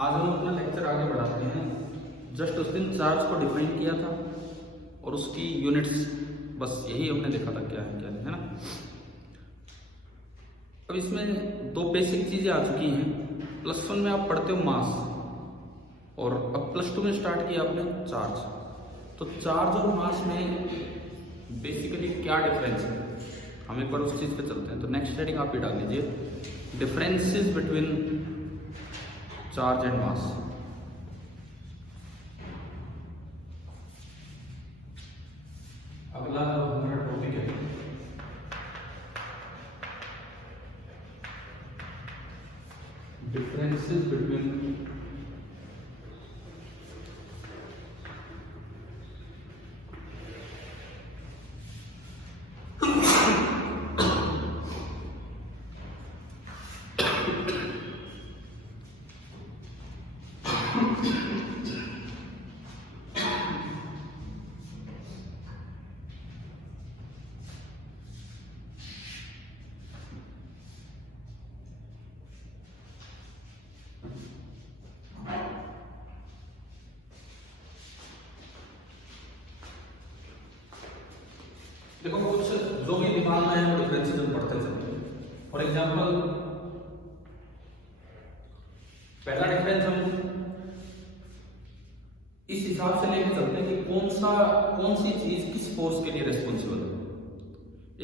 आज हम अपना लेक्चर आगे बढ़ाते हैं। जस्ट उस दिन चार्ज को डिफाइन किया था और उसकी यूनिट्स, बस यही हमने देखा था क्या है क्या नहीं, है ना। अब इसमें दो बेसिक चीजें आ चुकी हैं। प्लस वन में आप पढ़ते हो मास, और अब प्लस टू में स्टार्ट किया आपने चार्ज। तो चार्ज और मास में बेसिकली क्या डिफरेंस है, हम एक बार उस चीज पे चलते हैं। तो नेक्स्ट हेडिंग आप ही डाल लीजिए, differences between charge and mass. अगला हमारा टॉपिक है डिफरेंसेस बिटवीन देखो कुछ जो भी दिमाग में है वो डिफरेंसेस हम पढ़ते चलते। फॉर एग्जांपल पहला डिफरेंस हम इस हिसाब से लेके चलते हैं कि कौन सी चीज किस फोर्स के लिए रिस्पॉन्सिबल है।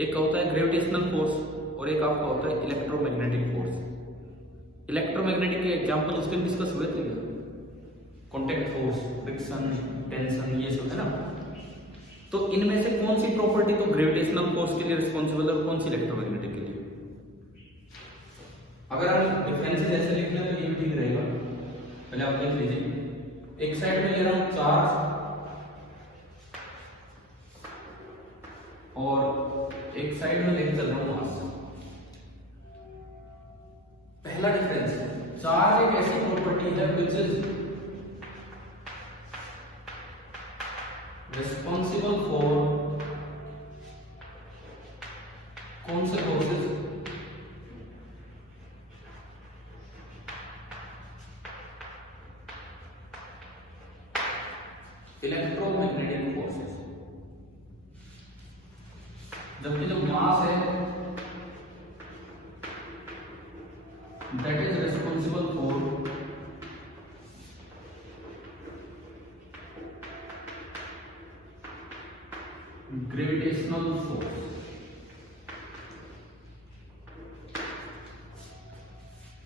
एक का होता है ग्रेविटेशनल फोर्स और एक आपका होता है इलेक्ट्रोमैग्नेटिक फोर्स। इलेक्ट्रोमैग्नेटिक के एग्जांपल उस दिन डिस्कस हुए थे, कॉन्टैक्ट फोर्स, फ्रिक्शन, टेंशन, ये सब है ना। तो इनमें से कौन सी प्रॉपर्टी तो ग्रेविटेशनल फोर्स के लिए रिस्पॉन्सिबल है और कौन सी इलेक्ट्रोमैग्नेटिक के लिए। अगर हम डिफरेंसेस ऐसे लिख लें तो ये भी ठीक रहेगा। पहले आप लिख लीजिए, एक साइड में ले रहा हूं चार्ज और एक साइड में लेके चल रहा हूं मास। पहला डिफरेंस है, चार्ज एक ऐसी प्रॉपर्टी है विच इज responsible for कौन से फोर्सेस, इलेक्ट्रोमैग्नेटिक फोर्सेस। जबकि जो मास है that is responsible for gravitational force.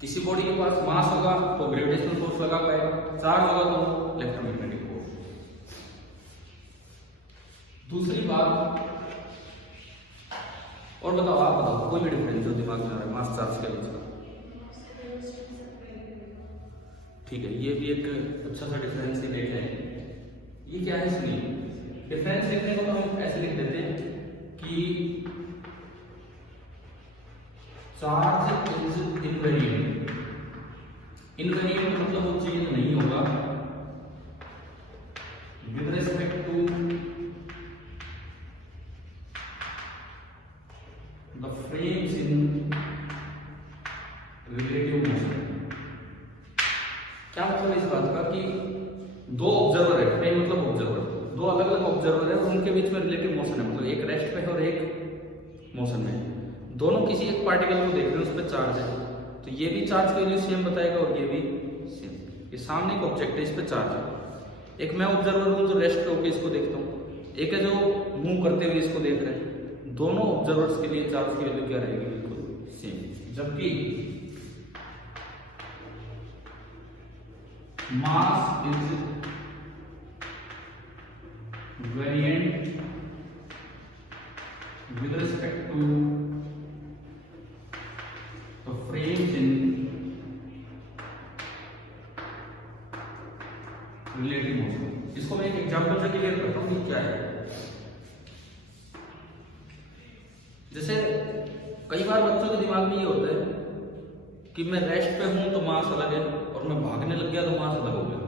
किसी बॉडी के पास मास होगा तो ग्रेविटेशनल फोर्स लगा पाएगा, चार्ज होगा तो इलेक्ट्रोमैग्नेटिक फोर्स। दूसरी बात, और बताओ, आप बताओ कोई भी डिफरेंस जो दिमाग में आ रहा है मास चार्ज के बीच का। ठीक है, ये भी एक अच्छा सा डिफरेंस ले है। ये क्या है, सुनिए। डिफरेंस लिखने को तो हम ऐसे लिख देते हैं कि चार्ज इज इनवेरिएंट। इनवेरिएंट मतलब वो चेंज नहीं होगा with respect to the frames in relative motion. क्या मतलब इस बात का कि दो ऑब्जर्वर है, फ्रेम मतलब ऑब्जर्वर, दो अलग अलग ऑब्जर्वर है और उनके बीच में रिलेटिव मोशन है, मतलब एक रेस्ट पे है और एक मोशन में। दोनों किसी एक पार्टिकल को देख रहे हैं, उस पर चार्ज है, तो ये भी चार्ज की वैल्यू सेम बताएगा और ये भी सेम। ये सामने एक ऑब्जेक्ट है, इस पर चार्ज है। एक मैं ऑब्जर्वर हूँ जो रेस्ट पे होकर इसको देखता हूँ, एक है जो मूव करते हुए इसको देख रहे हैं। दोनों ऑब्जर्वर्स के लिए चार्ज की वैल्यू क्या रहेगी, बिल्कुल सेम। जबकि mass is variant with respect to the frames in relative motion। इसको मैं एक एग्जांपल से क्लियर करता हूँ कि क्या है। जैसे कई बार बच्चों के दिमाग में ये होता है कि मैं रेस्ट पे हूं तो मास अलग है और मैं भागने लग गया तो मास अलग हो गया।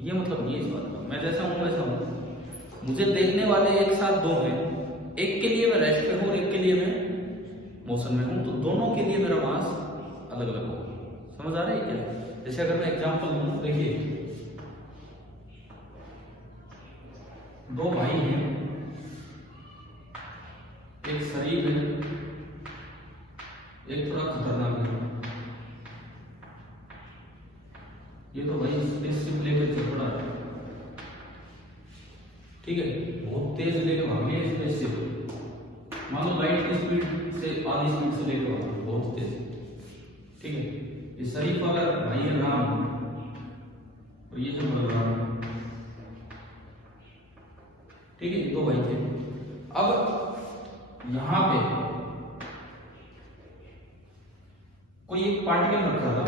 ये मतलब नहीं है इस बात का। मैं जैसा हूं वैसा हूं, मुझे देखने वाले एक साथ दो हैं, एक के लिए मैं रेस्ट पे हूं और एक के लिए मैं मोशन में हूं, तो दोनों के लिए मेरा मास अलग अलग होगा। समझ आ रही है क्या? जैसे अगर मैं एग्जांपल दूं, देखिए दो भाई हैं, एक शरीफ है, एक थोड़ा खतरनाक है। ये तो भाई स्पेसशिप लेकर चल पड़ा है, ठीक है, बहुत तेज लेकर भाग गया स्पेसशिप, मान लो लाइट की स्पीड से आधी स्पीड से लेकर भागा, बहुत तेज, ठीक है। ये शरीफ वाला भाई है राम, और ये जो बलराम, ठीक है, दो भाई थे। अब यहां पे कोई एक पार्टिकल रखा था,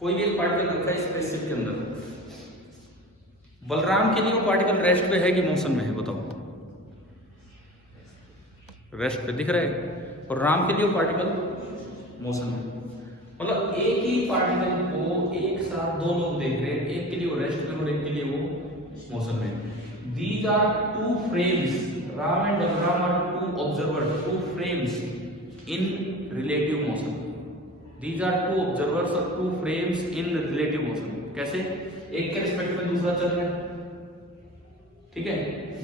कोई भी एक पार्टिकल रखा है स्पेसशिप के अंदर। बलराम के लिए वो पार्टिकल रेस्ट पे है कि मोशन में है, बताओ? रेस्ट पे दिख रहा है, और राम के लिए वो पार्टिकल मोशन में। मतलब एक ही पार्टिकल को एक साथ दो लोग देख रहे हैं, एक के लिए वो रेस्ट में और एक के लिए वो मोशन में। These are two frames. Ram and Balaram are two observers, two frames in relative motion. These are two observers or two frames in relative motion. कैसे? एक के रिस्पेक्ट में दूसरा चल रहा है, ठीक है।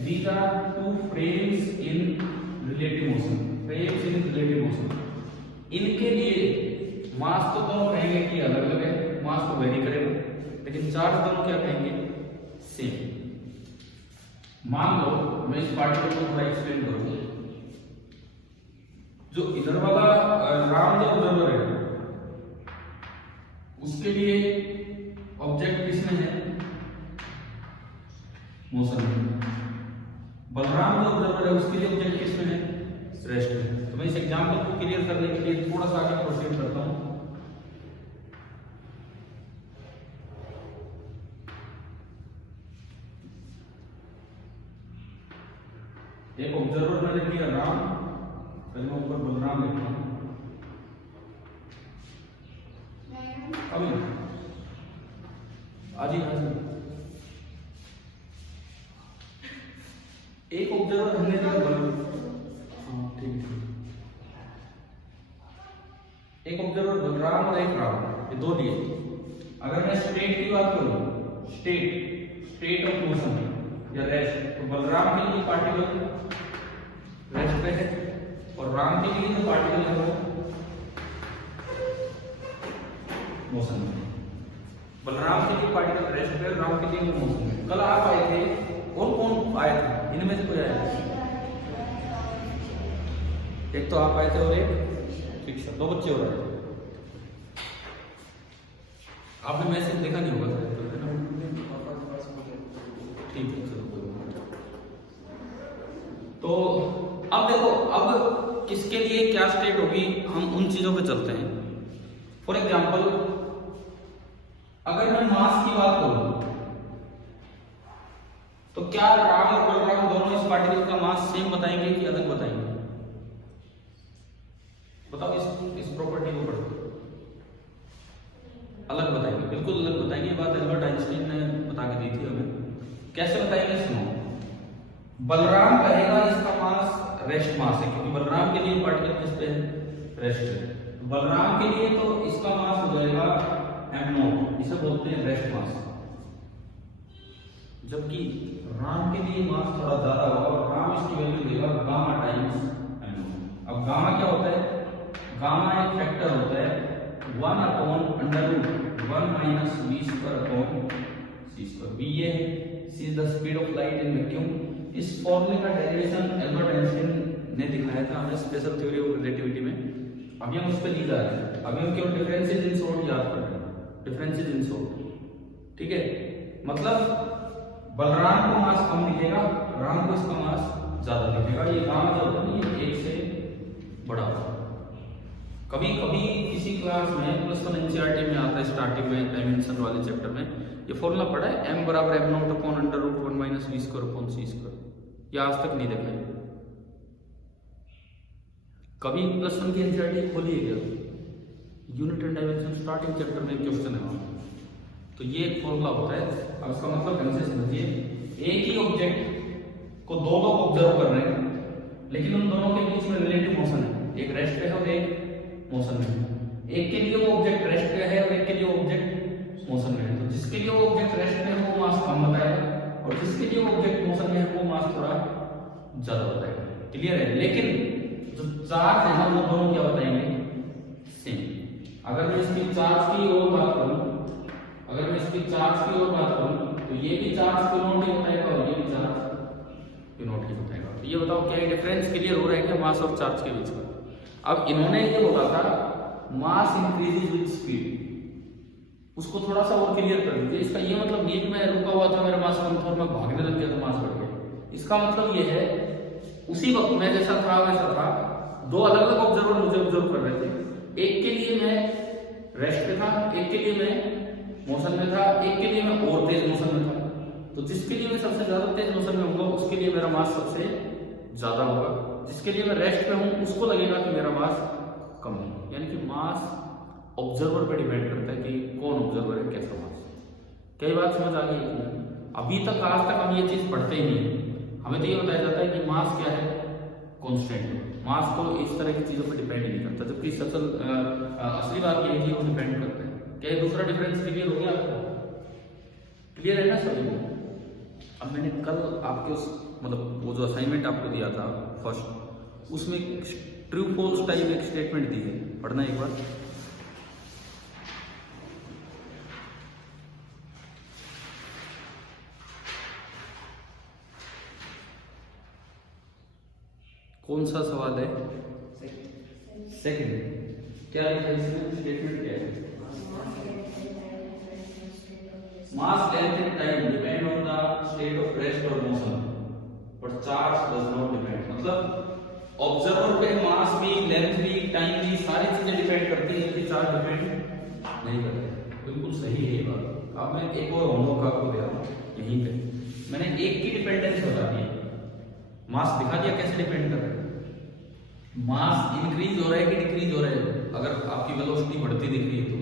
These are two frames in relative motion. Frames in relative motion. इनके लिए मास तो दोनों कहेंगे कि अलग अलग है, मास तो वेरी करेगा, लेकिन चार्ज दोनों क्या कहेंगे? सेम। मान लो मैं इस पार्टिकल को थोड़ा एक्सप्लेन करूं, जो इधर वाला राम जो ऑब्जर्वर है उसके लिए ऑब्जेक्ट किसमें है? मोशन में। बलराम जो ऑब्जर्वर है उसके लिए ऑब्जेक्ट किसमें है? रेस्ट में। तो मैं इस एग्जांपल को क्लियर करने के लिए थोड़ा सा आगे प्रोसीड करता हूं। एक ऑब्जर्वर मैंने लिया राम, पहले मैं ऊपर बलराम लिखता हूं। अभी आजी एक ऑब्जर्वर हमने लिया बलराम, हाँ ठीक है, एक ऑब्जर्वर बलराम और एक राम, ये दो लिए। अगर मैं स्टेट की बात करूं, स्टेट ऑफ मोशन या रेस्ट, तो बलराम के लिए पार्टिकल रेस्ट पे है और राम के लिए जो पार्टिकल है वो मोशन में। बलराम के लिए पार्टिकल रेस्ट पे, राम के लिए वो मोशन में। कल आप आए थे, और कौन आए थे? इनमें से कोई आया था? एक तो आप आए थे और एक, ठीक है, दो बच्चे और आए थे। आपने मैसेज देखा नहीं होगा शायद, ठीक है, चलो। तो अब देखो, अब किसके लिए क्या स्टेट होगी, हम उन चीजों पे चलते हैं। फॉर एग्जाम्पल, अगर मैं मास की बात करूं तो क्या राम और बलराम दोनों इस पार्टिकल का मास सेम बताएंगे कि अलग बताएंगे? बताओ, इस प्रॉपर्टी को पढ़ो। अलग बताएंगे, बिल्कुल अलग बताएंगे। ये बात एल्बर्ट आइंस्टीन ने बता के दी थी हमें। कैसे बताएंगे? सुनो, बलराम कहेगा इसका मास रेस्ट मास है, क्योंकि बलराम के लिए पार्टिकल किस पे है? रेस्ट है। बलराम के लिए तो इसका मास हो जाएगा m0, इसे बोलते हैं रेस्ट मास। जबकि राम के लिए मास थोड़ा ज्यादा होगा और राम इसकी वैल्यू देगा गामा टाइम्स m0। अब गामा क्या होता है? गामा एक फैक्टर होता है 1/√1 माइनस v²/c²। v ये है, c is the speed of light in vacuum. इस फॉर्मूले का डेरिवेशन एल्बर्ट आइंस्टीन ने दिखाया था हमें स्पेशल थ्योरी ऑफ रिलेटिविटी में। अभी हम उस पर नहीं जा रहे हैं, अभी हम केवल डिफरेंसेस इन शॉर्ट याद कर रहे हैं, डिफरेंसेस इन शॉर्ट, ठीक है। मतलब बलराम को मास कम दिखेगा, राम को इसका मास ज्यादा दिखेगा। ये गामा जो होता है ना, ये 1 से बड़ा होता है। कभी कभी किसी क्लास में +1 एनसीईआरटी में आता है, स्टार्टिंग में डायमेंशन वाले चैप्टर में ये फॉर्मूला पढ़ा है, m बराबर m0/√1 माइनस v²/c²। ये आज तक नहीं देखा है। कभी +1 की एनसीईआरटी खोलिए क्या, unit and dimension starting chapter में क्वेश्चन है वहां। तो ये एक फॉर्मूला होता है। अब इसका मतलब ढंग से समझिए, एक ही ऑब्जेक्ट को दो लोग ऑब्जर्व कर रहे हैं, लेकिन उन दोनों के बीच में रिलेटिव मोशन है, एक रेस्ट पे है और एक मोशन में। एक के लिए वो ऑब्जेक्ट रेस्ट पे है और एक के लिए ऑब्जेक्ट मोशन में है। तो जिसके लिए वो ऑब्जेक्ट रेस्ट में है वो मास कम बताएगा और जिसके लिए वो ऑब्जेक्ट मोशन में है वो मास थोड़ा ज्यादा बताएगा। क्लियर है? लेकिन जो चार्ज है ना वो दोनों क्या बताएंगे? सेम। अगर मैं इसकी चार्ज की और बात करूं, अगर मैं इसकी चार्ज की और बात करूं तो ये भी चार्ज क्यू नॉट ही बताएगा और ये भी चार्ज क्यू नॉट ही बताएगा। तो ये बताओ क्या डिफरेंस क्लियर हो रहा है क्या मास और चार्ज के बीच का? अब इन्होंने ये बोला था मास इंक्रीजेज विद स्पीड, उसको थोड़ा सा और क्लियर कर दीजिए। इसका ये मतलब ये कि मैं रुका हुआ था, मेरा मास कम था और मैं भागने लग गया तो मास बढ़ गया। इसका मतलब ये है उसी वक्त मैं जैसा था वैसा था, दो अलग अलग ऑब्जर्वर मुझे ऑब्जर्व कर रहे थे। एक के लिए मैं रेस्ट पे था, एक के लिए मैं मोशन में था, एक के लिए मैं और तेज मोशन में था। तो जिसके लिए मैं सबसे ज्यादा तेज मोशन में होगा उसके लिए मेरा मास सबसे ज्यादा होगा, जिसके लिए मैं रेस्ट पे हूं उसको लगेगा कि मेरा मास कम है। यानी कि मास ऑब्जर्वर पे डिपेंड करता है कि कौन ऑब्जर्वर है, कैसा मास। कई बात समझ आ गई है? अभी तक आज तक हम ये चीज पढ़ते ही नहीं है। हमें तो ये बताया जाता है कि मास क्या है? कांस्टेंट। मास को इस तरह की चीजों पर डिपेंड नहीं करता, जबकि असली बात ये है कि वो डिपेंड करता है। क्या ये दूसरा डिफरेंस क्लियर हो गया आपको? क्लियर है ना सभी को? अब मैंने कल आपके उस मतलब वो जो असाइनमेंट आपको दिया था फर्स्ट, उसमें ट्रू फॉल्स टाइप एक स्टेटमेंट दी है, पढ़ना एक बार। कौन सा सवाल है? सेकंड। क्या लिखा है इसमें? स्टेटमेंट क्या है? Mass length and time depend on the state of rest और motion but charge does not depend. मतलब ऑब्जर्वर पे मास भी, लेंथ भी, टाइम भी, सारी चीजें डिपेंड करती है, लेकिन चार्ज डिपेंड नहीं करते। बिल्कुल सही है ये बात। अब मैं एक और होमवर्क आपको दे रहा हूं यहीं पे। मैंने एक की डिपेंडेंस बता दी, मास दिखा दिया कैसे डिपेंड कर रहा है। मास इंक्रीज हो रहा है कि डिक्रीज हो रहा है? अगर आपकी वेलोसिटी बढ़ती दिख रही है तो,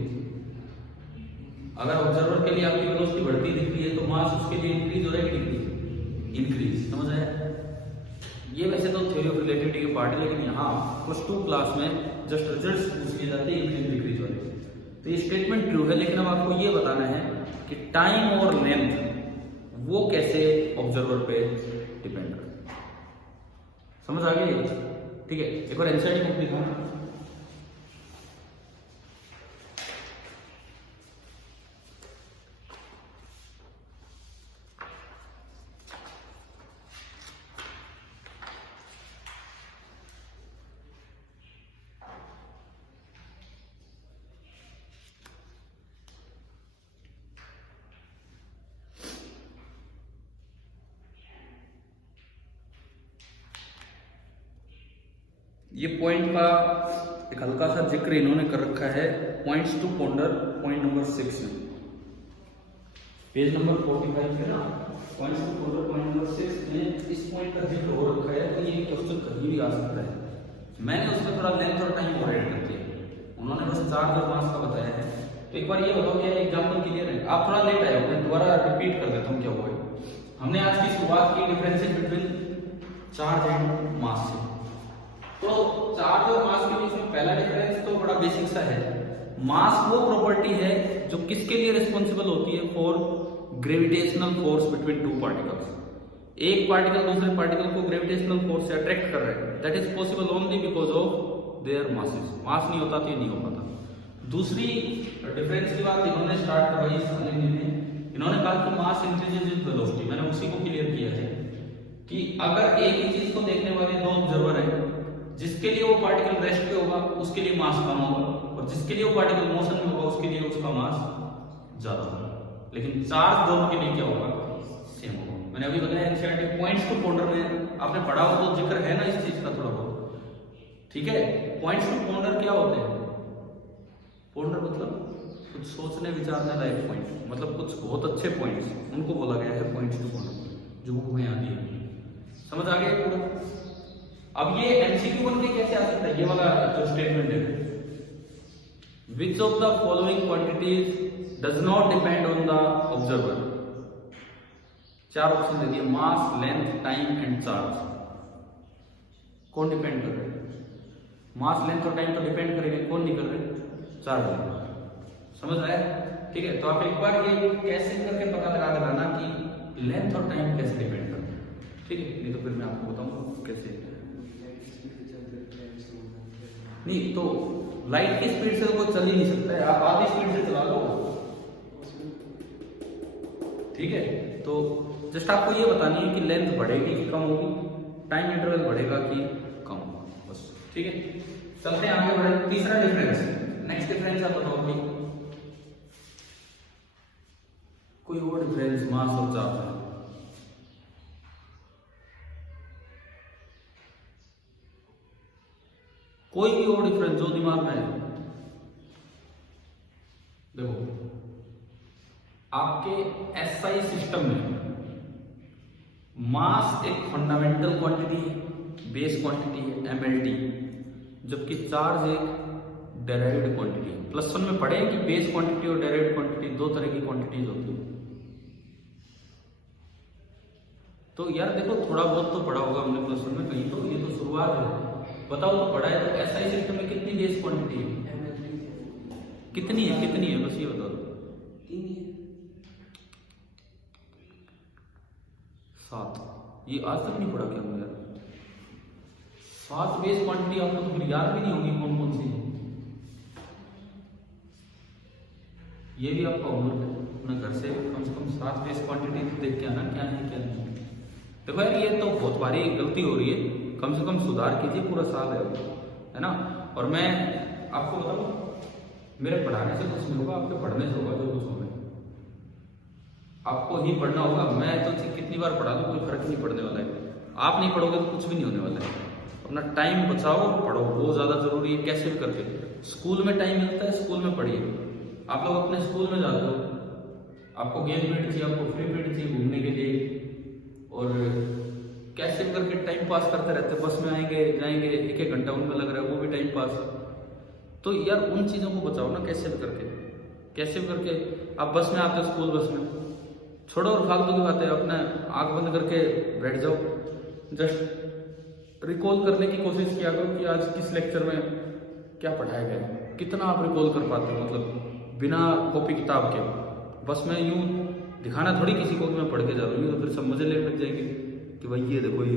अगर ऑब्जर्वर के लिए आपकी वेलोसिटी बढ़ती दिख रही है तो मास उसके लिए इंक्रीज हो रहा है कि डिक्रीज? इंक्रीज। समझ आया? ये वैसे तो थ्योरी ऑफ रिलेटिविटी की पार्ट है, लेकिन यहाँ +2 क्लास में जस्ट रिजल्ट्स पूछ लिए जाते हैं इंक्रीज डिक्रीज वाले। तो ये स्टेटमेंट ट्रू है, लेकिन अब आपको ये बताना है कि टाइम और लेंथ वो कैसे ऑब्जर्वर पे डिपेंड करते हैं। समझ आ गई? ठीक है, एक बार एनसीईआरटी बुक दिखाना। ये पॉइंट का एक हल्का सा जिक्र इन्होंने कर रखा है points to ponder, point number 6 में, पेज नंबर 45 है ना। Points to ponder point number 6 में इस पॉइंट का जिक्र हो रखा है। तो ये क्वेश्चन कहीं भी आ सकता है। मैंने उसमें थोड़ा लेंथ और टाइम और ऐड कर दिया, उन्होंने बस 4 और 5 का बताया है। तो एक बार ये बताओ क्या एग्जाम्पल क्लियर है? आप थोड़ा लेट आए हो, मैं दोबारा रिपीट कर देता हूँ क्या हुआ है। हमने आज की शुरुआत की differences between charge and mass से। तो चार्ज और मास के बीच में पहला डिफरेंस तो बड़ा बेसिक सा है। मास वो प्रॉपर्टी है जो किसके लिए रिस्पॉन्सिबल होती है? For gravitational force between two particles. एक पार्टिकल दूसरे पार्टिकल को ग्रेविटेशनल फोर्स से अट्रैक्ट कर रहा है, that is possible only because of their masses. Mass नहीं होता तो ये नहीं हो पाता। दूसरी डिफरेंस की बात इन्होंने स्टार्ट करवाई इस असाइनमेंट में। इन्होंने कहा कि मास इंक्रीजेज विद वेलोसिटी। मैंने उसी को क्लियर किया है कि अगर एक ही चीज को देखने वाले दो ऑब्जर्वर है, जिसके लिए वो पार्टिकल रेस्ट पे होगा उसके लिए मास कम होगा और जिसके लिए वो पार्टिकल मोशन में होगा उसके लिए उसका मास ज्यादा होगा। लेकिन चार्ज दोनों के लिए क्या होगा? सेम होगा। मैंने अभी बताया एनसीईआरटी पॉइंट्स टू पॉन्डर में आपने पढ़ा हो तो जिक्र है ना इस चीज का थोड़ा बहुत, ठीक है। पॉइंट्स टू पॉन्डर क्या होते हैं? पॉन्डर मतलब कुछ सोचने विचारने लायक पॉइंट, मतलब कुछ बहुत अच्छे पॉइंट्स, उनको बोला गया है पॉइंट्स टू पॉन्डर, जो बुक में आती है। समझ आ गया पूरा? अब ये एमसीक्यू बन के कैसे आ सकता है? ये वाला जो स्टेटमेंट है, which of the following quantities does not depend on the observer. 4 option दे दिए, mass, length, time and charge. कौन डिपेंड कर रहे हैं? मास, लेंथ और टाइम तो डिपेंड करेंगे, कौन नहीं कर रहे? चार्ज लेगा। समझ रहा है? ठीक है, तो आप एक बार ये कैसे करके पता लगा के लाना कि लेंथ और टाइम कैसे डिपेंड करता है। ठीक है, नहीं तो फिर मैं आपको बताऊंगा कैसे। नहीं तो लाइट की स्पीड से तो कोई चल ही नहीं सकता है, आप आधी स्पीड से चला लो। ठीक है, तो जस्ट आपको ये बतानी है कि लेंथ बढ़ेगी कि कम होगी, टाइम इंटरवल बढ़ेगा कि कम होगा, बस। ठीक है, चलते हैं आगे बढ़े। तीसरा डिफरेंस, नेक्स्ट डिफरेंस आप बताओ कोई और डिफरेंस मास और चार्ज। कोई भी और डिफरेंस जो दिमाग में है। देखो आपके एसआई सिस्टम में मास एक फंडामेंटल क्वांटिटी है, बेस क्वांटिटी है एमएलटी, जबकि चार्ज एक डेराइव्ड क्वांटिटी है। +1 में पढ़े कि बेस क्वांटिटी और डेराइव्ड क्वांटिटी दो तरह की क्वांटिटीज होती है। तो यार देखो थोड़ा बहुत तो पढ़ा होगा हमने +1 में कहीं, तो ये तो शुरुआत है, बताओ तो पढ़ा है। तो एसआई सिस्टम में कितनी बेस क्वांटिटी है? कितनी है बस ये बताओ। 7। ये आज तक नहीं पढ़ा क्या हमने यार? 7 बेस क्वांटिटी आपको तो फिर याद भी नहीं होगी कौन कौन सी। ये भी आपका होमवर्क है, अपने घर से कम 7 बेस क्वांटिटी देख के आना क्या है क्या नहीं। देखो यार ये तो बहुत भारी गलती हो रही है, कम से कम सुधार कीजिए, पूरा साल है ना। और मैं आपको बताऊं, मेरे पढ़ाने से कुछ नहीं होगा, आपके पढ़ने से होगा जो कुछ होगा। आपको ही पढ़ना होगा, मैं तो कितनी बार पढ़ा दूं कोई फर्क नहीं पड़ने वाला है। आप नहीं पढ़ोगे तो कुछ भी नहीं होने वाला है। अपना टाइम बचाओ, पढ़ो, वो ज्यादा जरूरी है। कैसे भी करके स्कूल में टाइम मिलता है, स्कूल में पढ़िए। आप लोग अपने स्कूल में जाते हो, आपको गेम पीरियड चाहिए, आपको फ्री पीरियड चाहिए घूमने के लिए, और कैसे भी करके टाइम पास करते रहते। बस में आएंगे जाएंगे, 1-1 घंटा उनमें लग रहा है, वो भी टाइम पास। तो यार उन चीजों को बचाओ ना, कैसे भी करके। आप बस में आते हो, स्कूल बस में, छोड़ो और फालतू की बातें, अपना आंख बंद करके बैठ जाओ, जस्ट रिकॉल करने की कोशिश किया करो कि आज किस लेक्चर में क्या पढ़ाया गया, कितना आप रिकॉल कर पाते हो, मतलब बिना कॉपी किताब के। बस में यूं दिखाना थोड़ी किसी को कि मैं पढ़ के जा रहा हूँ, तो फिर सब मजे लेने लग जाएंगे कि भाई ये देखो ये।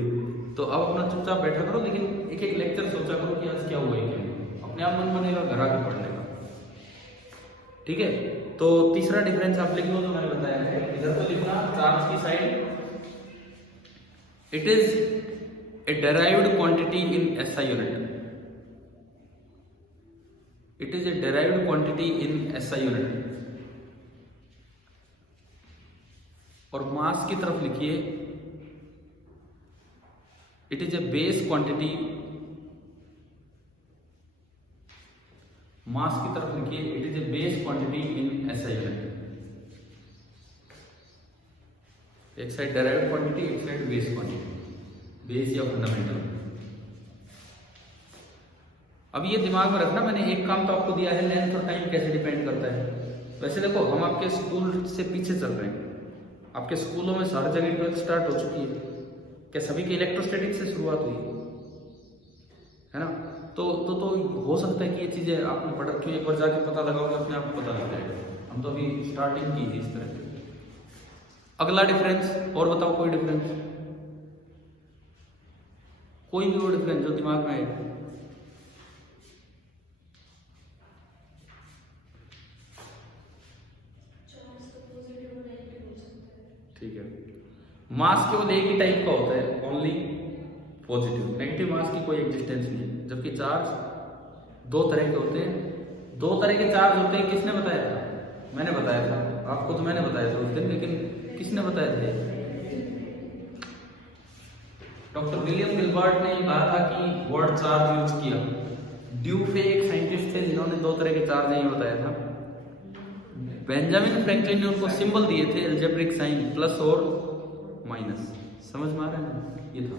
तो अब अपना चुपचाप बैठा करो, लेकिन एक लेक्चर सोचा करो कि आज क्या हुआ है, क्या अपने आप मन बनेगा घर आके पढ़ने का। ठीक है, तो तीसरा डिफरेंस आप लिख लो जो मैंने बताया है। इधर तो लिखना चार्ज की side, it is a derived quantity in SI unit. It is a derived quantity in SI unit. और मास की तरफ लिखिए, it is a base quantity. Mass की तरफ लिखिए, it is a base quantity in SI unit. एक side derived quantity, एक side base quantity, base या फंडामेंटल। अब ये दिमाग में रखना, मैंने एक काम तो आपको दिया है, लेंथ और टाइम कैसे डिपेंड करता है। वैसे देखो हम आपके स्कूल से पीछे चल रहे हैं, आपके स्कूलों में सारी जगह ट्वेल्थ स्टार्ट हो चुकी है, क्या सभी की इलेक्ट्रोस्टैटिक से शुरुआत हुई है ना। तो हो सकता है कि ये चीजें आपने पढ़ रखी है, एक बार जाके पता लगाओगे अपने आप को पता लग जाएगा। हम तो अभी स्टार्टिंग की थी इस तरह से। अगला डिफरेंस और बताओ, कोई डिफरेंस, कोई भी और डिफरेंस जो दिमाग में आए। ठीक है, मास केवल एक ही टाइप का होता है, ओनली पॉजिटिव। नेगेटिव मास की कोई एग्जिस्टेंस नहीं है। जबकि चार्ज 2 तरह के होते हैं, 2 तरह के चार्ज होते हैं। किसने बताया था? मैंने बताया था आपको, तो मैंने बताया था उस दिन, लेकिन किसने बताया था? डॉक्टर विलियम गिलबर्ट ने कहा था कि वर्ड चार्ज यूज किया। ड्यूफे एक साइंटिस्ट थे जिन्होंने 2 तरह के चार्ज नहीं बताया था। बेंजामिन फ्रैंकलिन ने उनको सिंबल दिए थे, एल्जेब्रिक साइन, प्लस और माइनस। समझ में आ रहा है? ये था।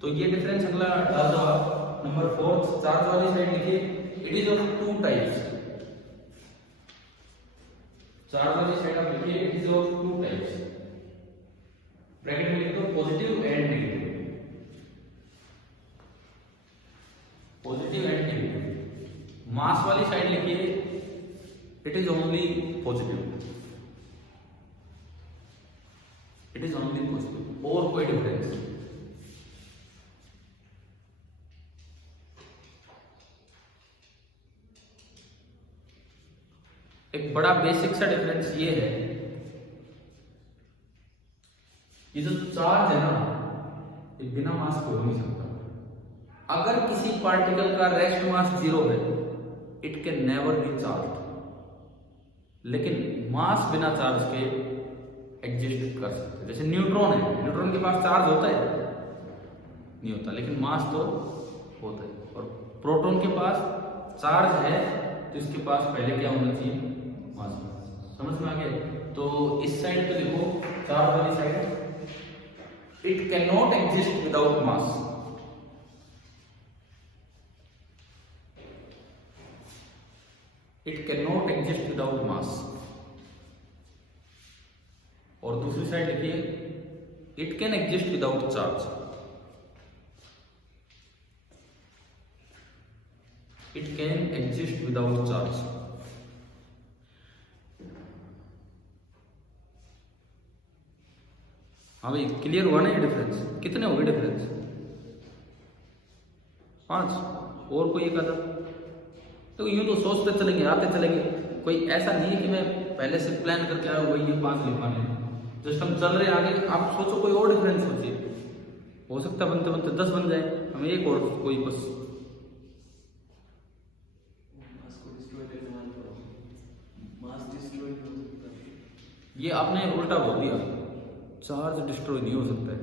तो ये डिफरेंस अगला डाल दो आप, नंबर 4 चार्ज वाली साइड लिखिए, it is of 2 types. Charge वाली साइड आप लिखिए, it is of 2 types. Bracket में लिख दो positive and negative, positive and negative. Mass वाली साइड लिखिए, it is only positive, it is only positive, और कोई डिफरेंस। एक बड़ा बेसिक सा डिफरेंस ये है, ये जो चार्ज है ना, ये बिना मास के हो नहीं सकता। अगर किसी पार्टिकल का रेस्ट मास 0 है, it can never be charge. लेकिन मास बिना चार्ज के एग्जिस्ट कर सकता है। जैसे न्यूट्रॉन है, न्यूट्रॉन के पास चार्ज होता है? नहीं होता, लेकिन मास तो होता है। और प्रोटॉन के पास चार्ज है, तो इसके पास पहले क्या होना चाहिए? मास। समझ में आ गया? तो इस साइड पे देखो, चार्ज वाली side, it can not exist without mass. It can not exist without mass. और दूसरी साइड देखिए, it can exist without charge. It can exist without charge. हाँ भाई, क्लियर हुआ ना ये डिफरेंस? कितने हो गए डिफरेंस? 5। और कोई एक आधा? तो यूं तो सोचते चलेंगे, आते चलेंगे। कोई ऐसा नहीं है कि मैं पहले से प्लान करके आया हुआ ये 5 लिखवाने हैं। जस्ट हम चल रहे आगे, आप सोचो कोई और डिफरेंस सोचिए। हो सकता है बनते बनते 10 बन जाए। हमें एक और कोई बस, ये आपने उल्टा बोल दिया। चार्ज डिस्ट्रॉय नहीं हो सकता है।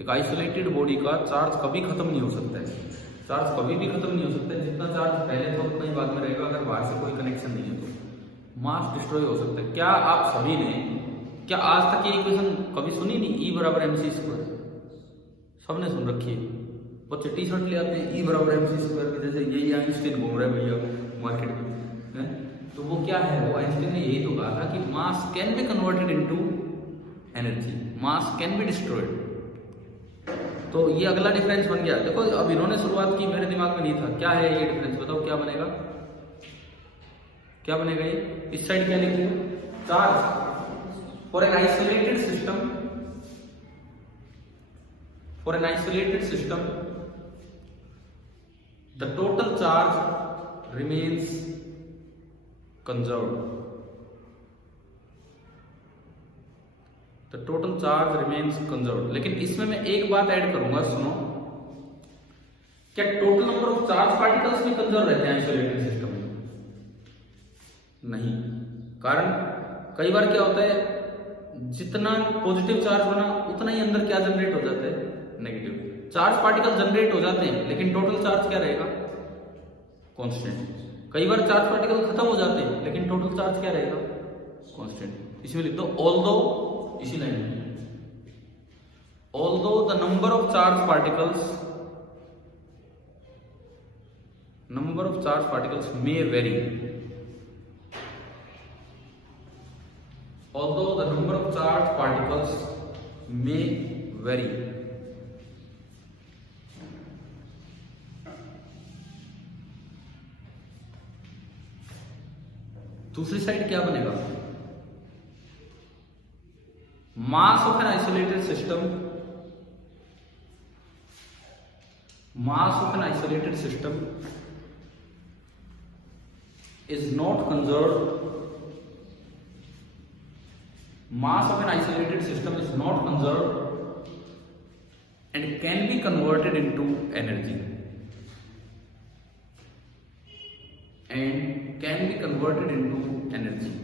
एक आइसोलेटेड बॉडी का चार्ज कभी खत्म नहीं हो सकता है। चार्ज कभी भी खत्म नहीं हो सकता है। जितना चार्ज पहले था उतना ही बाद में रहेगा, अगर बाहर से कोई कनेक्शन नहीं है तो। मास डिस्ट्रॉय हो सकता है। क्या आप सभी ने, क्या आज तक ये इक्वेशन कभी सुनी नहीं? E बराबर mc स्क्वायर, सबने सुन रखी है। बच्चे टी शर्ट ले आते हैं E बराबर mc स्क्वायर की, जैसे यही आइंस्टीन घूम रहे भैया मार्केट में। तो वो क्या है? वो आइंस्टीन ने यही तो कहा था कि मास can be converted into energy, mass can be destroyed. तो ये अगला डिफरेंस बन गया। देखो अब इन्होंने शुरुआत की, मेरे दिमाग में नहीं था। क्या है ये डिफरेंस? बताओ क्या बनेगा? क्या बनेगा ये? इस साइड क्या लिखिए? Charge for an isolated system, for an isolated system the total charge remains conserved. The total charge remains conserved. लेकिन इसमें मैं एक बात ऐड करूंगा, सुनो। क्या total number of charge particles भी कंजर्व रहते हैं आइसोलेटेड सिस्टम में? नहीं। कारण कई बार क्या होता है, जितना पॉजिटिव चार्ज बना उतना ही अंदर क्या जनरेट हो जाता है? नेगेटिव चार्ज पार्टिकल जनरेट हो जाते हैं, लेकिन टोटल चार्ज क्या रहेगा? कांस्टेंट। कई बार चार्ज पार्टिकल खत्म हो जाते हैं, लेकिन टोटल चार्ज क्या रहेगा? कांस्टेंट। इसमें लिख दो ऑल्दो, इसी लाइन में, although the number of charge particles may vary, although the number of charged particles may vary. दूसरी साइड क्या बनेगा? Mass of an isolated system, mass of an isolated system is not conserved, mass of an isolated system is not conserved and can be converted into energy, and can be converted into energy.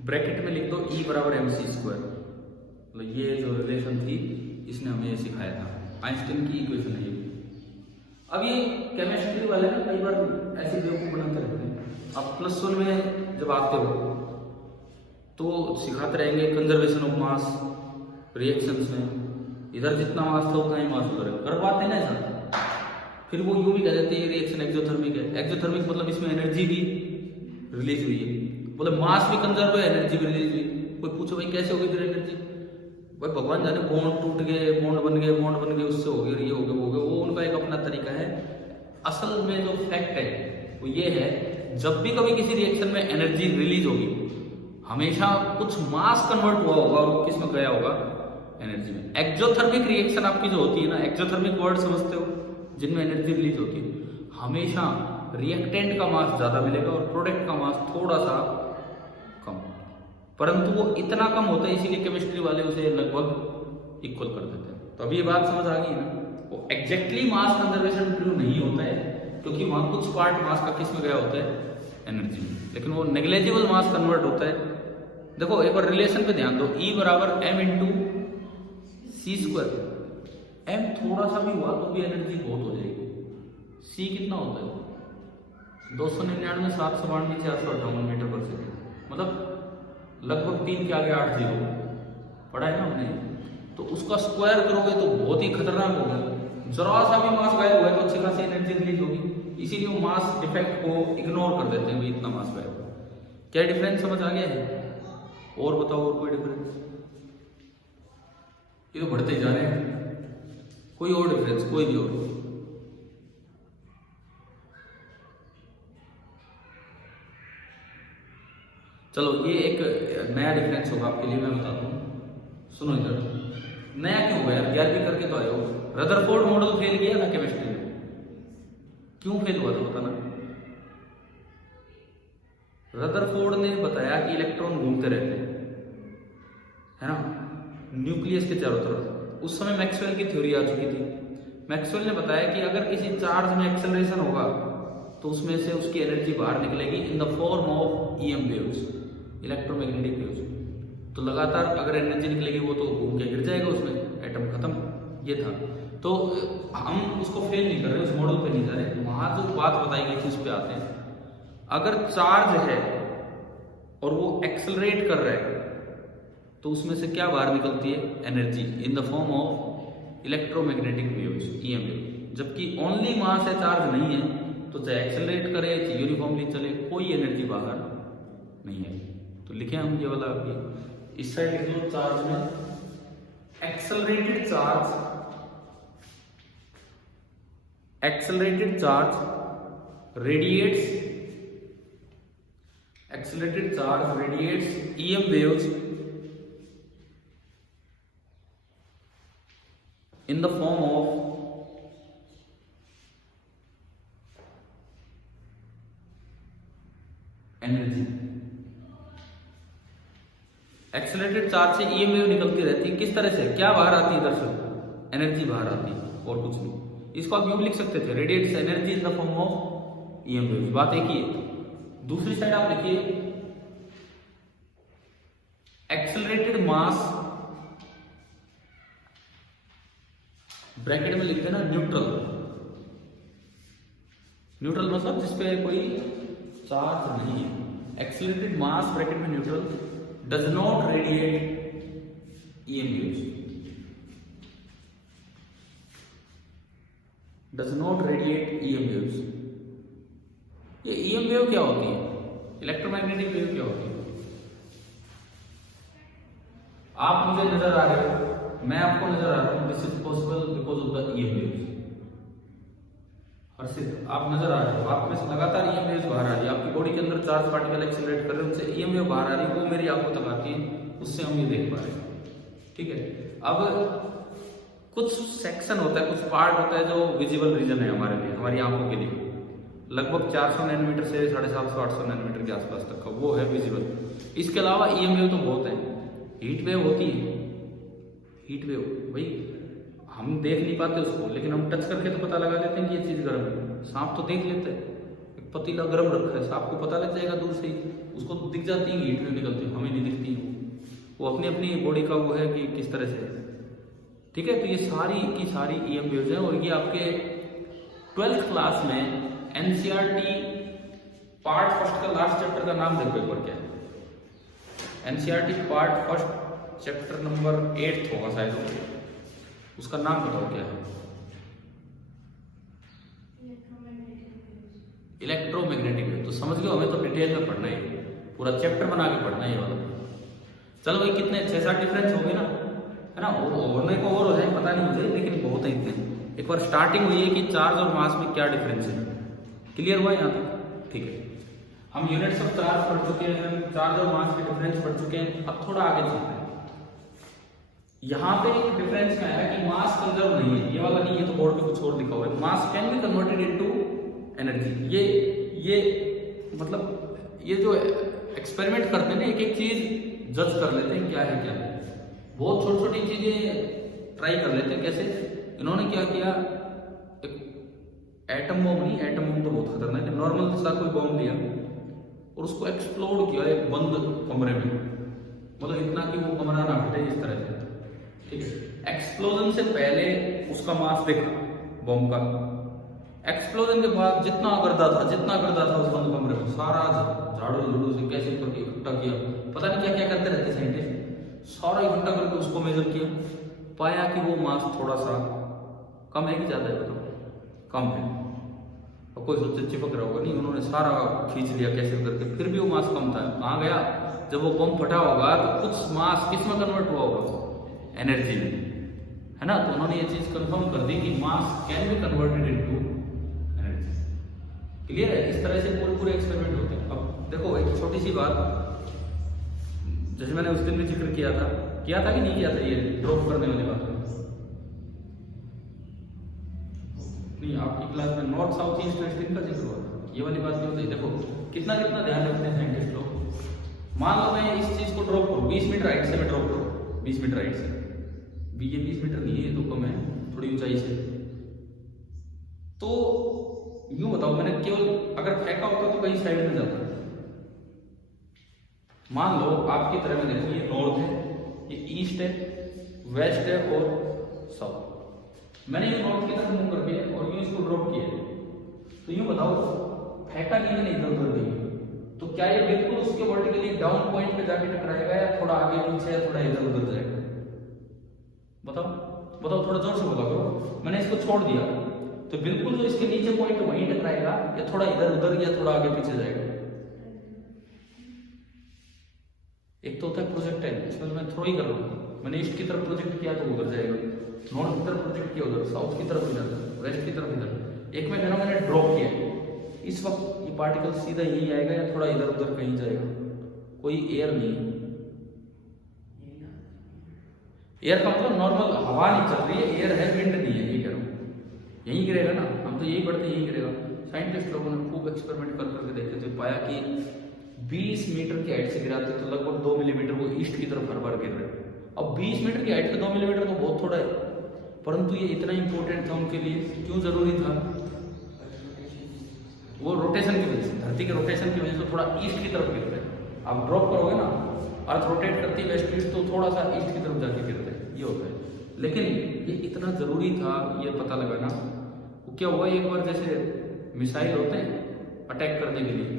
Bracket में लिख दो E बराबर mc square. मतलब ये जो relation थी इसने हमें ये सिखाया था, आइंस्टीन की इक्वेशन है ये। अब ये केमिस्ट्री वाले ना कई बार ऐसी बेवकूफ बनाते रहते हैं। अब +1 में जब आते हो तो सिखाते रहेंगे कंजर्वेशन ऑफ मास रिएक्शंस में, इधर जितना मास था उतना ही मास उधर करवाते हैं ना ऐसा। फिर वो यूं भी कह देते हैं ये रिएक्शन एक्सोथर्मिक है। एक्सोथर्मिक मतलब इसमें एनर्जी भी रिलीज हुई है, बोले मास भी कंजर्व है, एनर्जी भी रिलीज हुई। कोई पूछो भाई कैसे होगी फिर एनर्जी? भाई भगवान जाने, बॉन्ड टूट गए, बॉन्ड बन गए, उससे हो गया, ये हो गया, वो हो गया, वो उनका एक अपना असल में जो फैक्ट है वो ये है, जब भी कभी किसी रिएक्शन में एनर्जी रिलीज होगी, हमेशा कुछ मास कन्वर्ट हुआ होगा और किस में गया होगा, एनर्जी में। एक्सोथर्मिक रिएक्शन आपकी जो होती है ना, एक्सोथर्मिक वर्ड समझते हो, जिनमें एनर्जी रिलीज होती है, हमेशा रिएक्टेंट का मास ज्यादा मिलेगा और प्रोडक्ट का मास थोड़ा सा कम, परंतु वो इतना कम होता है इसीलिए केमिस्ट्री वाले उसे लगभग इक्वल कर देते हैं। तो अभी ये बात समझ आ गई ना, वो एग्जैक्टली मास कंजर्वेशन ट्रू नहीं होता है, क्योंकि वहां कुछ पार्ट मास का किस में गया होता है, एनर्जी में, लेकिन वो नेग्लेजिबल मास कन्वर्ट होता है। देखो एक बार रिलेशन पे ध्यान दो, E बराबर m इंटू सी स्क्वायर। m थोड़ा सा भी हुआ तो भी एनर्जी बहुत हो जाएगी। c कितना होता है, 299, 792, 458 मीटर पर सेकेंड, मतलब लगभग 3 के आगे 8 जीरो पढ़ा है ना हमने। तो उसका स्क्वायर करोगे तो बहुत ही खतरनाक होगा। जरा सा भी मास गायब हुआ है तो अच्छी खासी एनर्जी रिलीज होगी, इसीलिए वो मास डिफेक्ट को इग्नोर कर देते हैं, इतना मास गायब हुआ। क्या डिफरेंस समझ आ गया है? और बताओ, और कोई डिफरेंस? ये तो बढ़ते ही जा रहे हैं, कोई और डिफरेंस, कोई भी और? चलो ये एक नया डिफरेंस होगा आपके लिए, मैं बताता हूँ, सुनो इधर। नया क्यों होगा यार, 11वीं करके तो आए हो। रदरफोर्ड मॉडल फेल किया था केमिस्ट्री में, क्यों फेल हुआ था बताना? रदरफोर्ड ने बताया कि इलेक्ट्रॉन घूमते रहते हैं, है ना, न्यूक्लियस के चारों तरफ। उस समय मैक्सवेल की थ्योरी आ चुकी थी। मैक्सवेल ने बताया कि अगर किसी चार्ज में एक्सेलरेशन होगा तो उसमें से उसकी एनर्जी बाहर निकलेगी in the form of EM waves, electromagnetic waves. तो लगातार अगर एनर्जी निकलेगी वो तो घूम के गिर जाएगा उसमें, एटम खत्म। ये था, तो हम उसको फेल नहीं कर रहे, उस मॉडल पे नहीं जा रहे। वहां जो बात बताई गई थी उस पर आते हैं। अगर चार्ज है और वो एक्सेलरेट कर रहा है तो उसमें से क्या बाहर निकलती है, energy in the form of electromagnetic waves, EM wave. जबकि ओनली मास है, चार्ज नहीं है, तो चाहे एक्सेलरेट करे चाहे यूनिफॉर्मली चले, कोई एनर्जी बाहर नहीं है। तो लिखे हम ये वाला, अभी इस साइड लिख लो, चार्ज में accelerated charge, accelerated charge radiates, accelerated charge radiates EM waves in the form of energy। Accelerated charge से ईएम वेव निकलती रहती है, किस तरह से, क्या बाहर आती है दरअसल, एनर्जी बाहर आती है और कुछ नहीं। इसको आप यूं लिख सकते थे, radiates energy in the form of EM waves. बात एक ही है। दूसरी साइड आप लिखिए एक्सेलरेटेड मास, ब्रैकेट में लिख देना न्यूट्रल। न्यूट्रल मतलब जिसपे कोई चार्ज नहीं है। एक्सेलरेटेड मास ब्रैकेट में neutral does not radiate EM waves, does not radiate EM waves. ये ईएम वेव क्या होती है, इलेक्ट्रोमैग्नेटिक वेव क्या होती है? आप मुझे नजर आ रहे हो, मैं आपको नजर आ रहा हूं, this is possible because of the EM waves. Harshit आप नजर आ रहे हो, आप में से लगातार ईएम वेव्स बाहर आ रही है, आपकी बॉडी के अंदर चार्ज पार्टिकल एक्सेलरेट कर रहे हैं, उनसे ईएम वेव बाहर आ रही है, वो मेरी आंखों तक आती है, उससे हम ये देख पा रहे हैं। ठीक है, अब कुछ सेक्शन होता है, कुछ पार्ट होता है जो विजिबल रीजन है हमारे लिए, हमारी आंखों के लिए, लगभग 400 नैनोमीटर से 750-800 नैनोमीटर के आसपास तक का, वो है विजिबल। इसके अलावा ईएम वेव तो बहुत है, हीट वेव होती है, हीट वेव भाई हम देख नहीं पाते उसको, लेकिन हम टच करके तो पता लगा देते हैं कि ये चीज गर्म है। सांप तो देख लेते हैं, एक पतीला गर्म रखा है, सांप को पता लग जाएगा दूर से ही, उसको दिख जाती है हीट वेव निकलती है, हमें नहीं दिखती। वो अपनी अपनी बॉडी का वो है कि किस तरह से। ठीक है, तो ये सारी की सारी ईएम वेव्स हैं, और ये आपके 12th क्लास में एनसीईआरटी पार्ट फर्स्ट का लास्ट चैप्टर का नाम देखो एक बार क्या है। NCERT part first chapter number 8 होगा शायद, उसका नाम बताओ क्या है? Electromagnetic wave. तो समझ लो, हमें तो डिटेल में पढ़ना है, पूरा चैप्टर बना के पढ़ना है ये वाला। चलो भाई, कितने 6-7 डिफरेंस हो गए ना, है ना, होने को और हो जाए पता नहीं मुझे, लेकिन बहुत है इतने। एक बार स्टार्टिंग हुई है कि चार्ज और मास में क्या डिफरेंस है। क्लियर हुआ यहाँ तक? ठीक है, हम यूनिट्स ऑफ चार्ज पढ़ चुके हैं, चार्ज और मास के डिफरेंस पढ़ चुके हैं। अब थोड़ा आगे चलते हैं। यहाँ पे एक डिफरेंस में आया कि मास कंजर्व नहीं है, ये वाला नहीं है, तो बोर्ड पे कुछ और लिखा हुआ है, मास can be converted into energy. ये मतलब ये जो एक्सपेरिमेंट करते हैं ना, एक एक चीज जज कर लेते हैं क्या है क्या नहीं। बहुत छोटी छोटी चीजें ट्राई कर लेते हैं। कैसे? इन्होंने क्या किया, एक एटम बम नहीं, एटम बम तो बहुत खतरनाक है, नॉर्मल सा कोई बम लिया और उसको एक्सप्लोड किया एक बंद कमरे में, मतलब इतना कि वो कमरा ना फटे इस तरह से। ठीक है, एक्सप्लोजन से पहले उसका मास देखा बम का, एक्सप्लोजन के बाद जितना गर्दा था उस बंद कमरे में, सारा झाड़ू झाड़ू से कैसे करके इकट्ठा किया, पता नहीं क्या क्या करते रहते साइंटिस्ट, सारा इकट्ठा करके उसको मेजर किया, पाया कि वो मास थोड़ा सा कम है कि ज्यादा है, बताओ? कम है। और कोई सोचे चिपक रहा होगा, नहीं, उन्होंने सारा खींच लिया कैसे करके, फिर भी वो मास कम था। कहाँ गया? जब वो बम फटा होगा तो कुछ मास किस में कन्वर्ट हुआ होगा? एनर्जी में, है ना? तो उन्होंने ये चीज कंफर्म कर दी कि मास can be converted into energy. Clear है? इस तरह से पूरे एक्सपेरिमेंट होते हैं। अब देखो एक छोटी सी बात, जैसे मैंने उस दिन भी जिक्र किया था कि नहीं किया था, ये ड्रॉप करने वाली बात नहीं, आपकी क्लास में नॉर्थ साउथ ईस्ट वेस्ट का जिक्र हुआ था, ये वाली बात नहीं होती। देखो कितना कितना ध्यान रखते हैं साइंटिस्ट लोग। मान लो मैं इस चीज को ड्रॉप करूँ 20 मीटर हाइट से, मैं ड्रॉप करूँ 20 मीटर हाइट से, ये 20 मीटर नहीं है, ये तो कम है थोड़ी ऊंचाई से। तो यूं बताओ, मैंने केवल अगर फेंका होता तो कहीं साइड में जाता। मान लो आपकी तरह में देखो, ये नॉर्थ है, ये ईस्ट है, वेस्ट है और साउथ। मैंने ये नॉर्थ की तरफ मूव करके और यूं इसको ड्रॉप किया, तो यूं बताओ फेंका नहीं, मैंने इधर उधर नहीं, तो क्या ये बिल्कुल उसके वर्टिकली डाउन पॉइंट पे जाके टकराएगा या थोड़ा आगे पीछे या थोड़ा इधर उधर जाएगा? बताओ थोड़ा जोर से बोला करो। मैंने इसको छोड़ दिया तो बिल्कुल जो इसके नीचे पॉइंट है वहीं टकराएगा या थोड़ा इधर उधर या थोड़ा आगे पीछे जाएगा? एक तो होता है प्रोजेक्टाइल, इसमें मैं थ्रो ही कर रहा हूँ, मैंने ईस्ट की तरफ प्रोजेक्ट किया तो उधर जाएगा, नॉर्थ की तरफ प्रोजेक्ट किया उधर, साउथ की तरफ इधर, वेस्ट की तरफ इधर। एक मैं कह रहा हूँ मैंने ड्रॉप किया, इस वक्त ये पार्टिकल सीधा यहीं आएगा या थोड़ा इधर उधर कहीं जाएगा? कोई एयर नहीं है, एयर का मतलब नॉर्मल हवा नहीं चल रही है, एयर है, विंड नहीं है, ये कह रहा हूँ। यहीं गिरेगा ना, हम तो यही पढ़ते यहीं गिरेगा। साइंटिस्ट लोगों ने खूब एक्सपेरिमेंट कर करके देखे थे, पाया कि 20 मीटर की हाइट से गिराते तो लगभग 2 मिलीमीटर वो ईस्ट की तरफ हर बार गिर रहे। अब 20 मीटर की हाइट पे 2 मिलीमीटर तो बहुत थोड़ा है, परंतु ये इतना इंपॉर्टेंट था उनके लिए। क्यों जरूरी था? वो रोटेशन की वजह से, धरती के रोटेशन की वजह से थोड़ा ईस्ट की तरफ गिर रहे। आप ड्रॉप करोगे ना, अर्थ रोटेट करती है वेस्ट ईस्ट, तो थोड़ा सा ईस्ट की तरफ जाके गिर रहे, ये होता है। लेकिन ये इतना जरूरी था ये पता लगाना। वो क्या हुआ, एक बार जैसे मिसाइल होते हैं अटैक करने के लिए,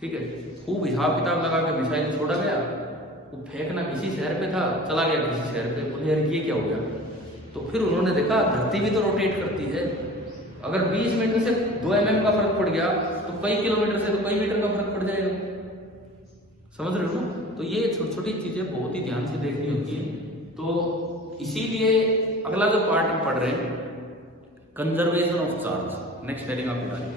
ठीक है, खूब हिसाब किताब लगा के मिसाइल छोड़ा गया, वो फेंकना किसी शहर पे था, चला गया किसी शहर पे, बोले यार ये क्या हो गया? तो फिर उन्होंने देखा धरती भी तो रोटेट करती है, अगर 20 मीटर से 2 mm का फर्क पड़ गया तो कई किलोमीटर से तो कई मीटर का फर्क पड़ जाएगा। समझ रहे हो ना? तो ये छोटी छोटी चीजें बहुत ही ध्यान से देखनी होती है। तो इसीलिए अगला जो पार्ट हम पढ़ रहे हैं, conservation of charge, next heading आप बता रहे,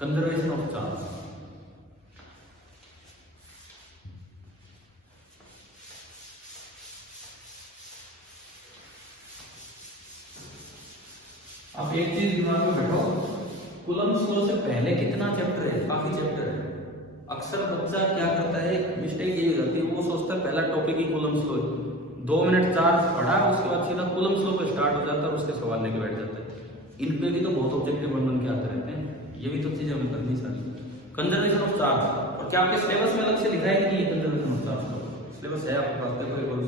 कंजर्वेशन ऑफ चार्ज। आप एक चीज दिमाग में बैठो, कूलम्ब्स लॉ से पहले कितना चैप्टर है? काफी चैप्टर है। अक्सर बच्चा क्या करता है, मिस्टेक ये हो जाती है, वो सोचता है पहला टॉपिक ही कूलम्ब्स लॉ है, 2 मिनट चार्ज पढ़ा, उसके बाद सीधा कूलम्ब्स लॉ पे स्टार्ट हो जाता है और उसके सवाल लेके बैठ जाता है। इन पे भी तो बहुत ऑब्जेक्टिव बन के आते रहते हैं, ये भी तो चीज हमें करनी सारी। कंजर्वेशन ऑफ चार्ज, और क्या आपके सिलेबस में अलग से लिखा है कि नहीं? कंजर्वेशन ऑफ चार्ज सिलेबस है आपके पास, देखो एक बार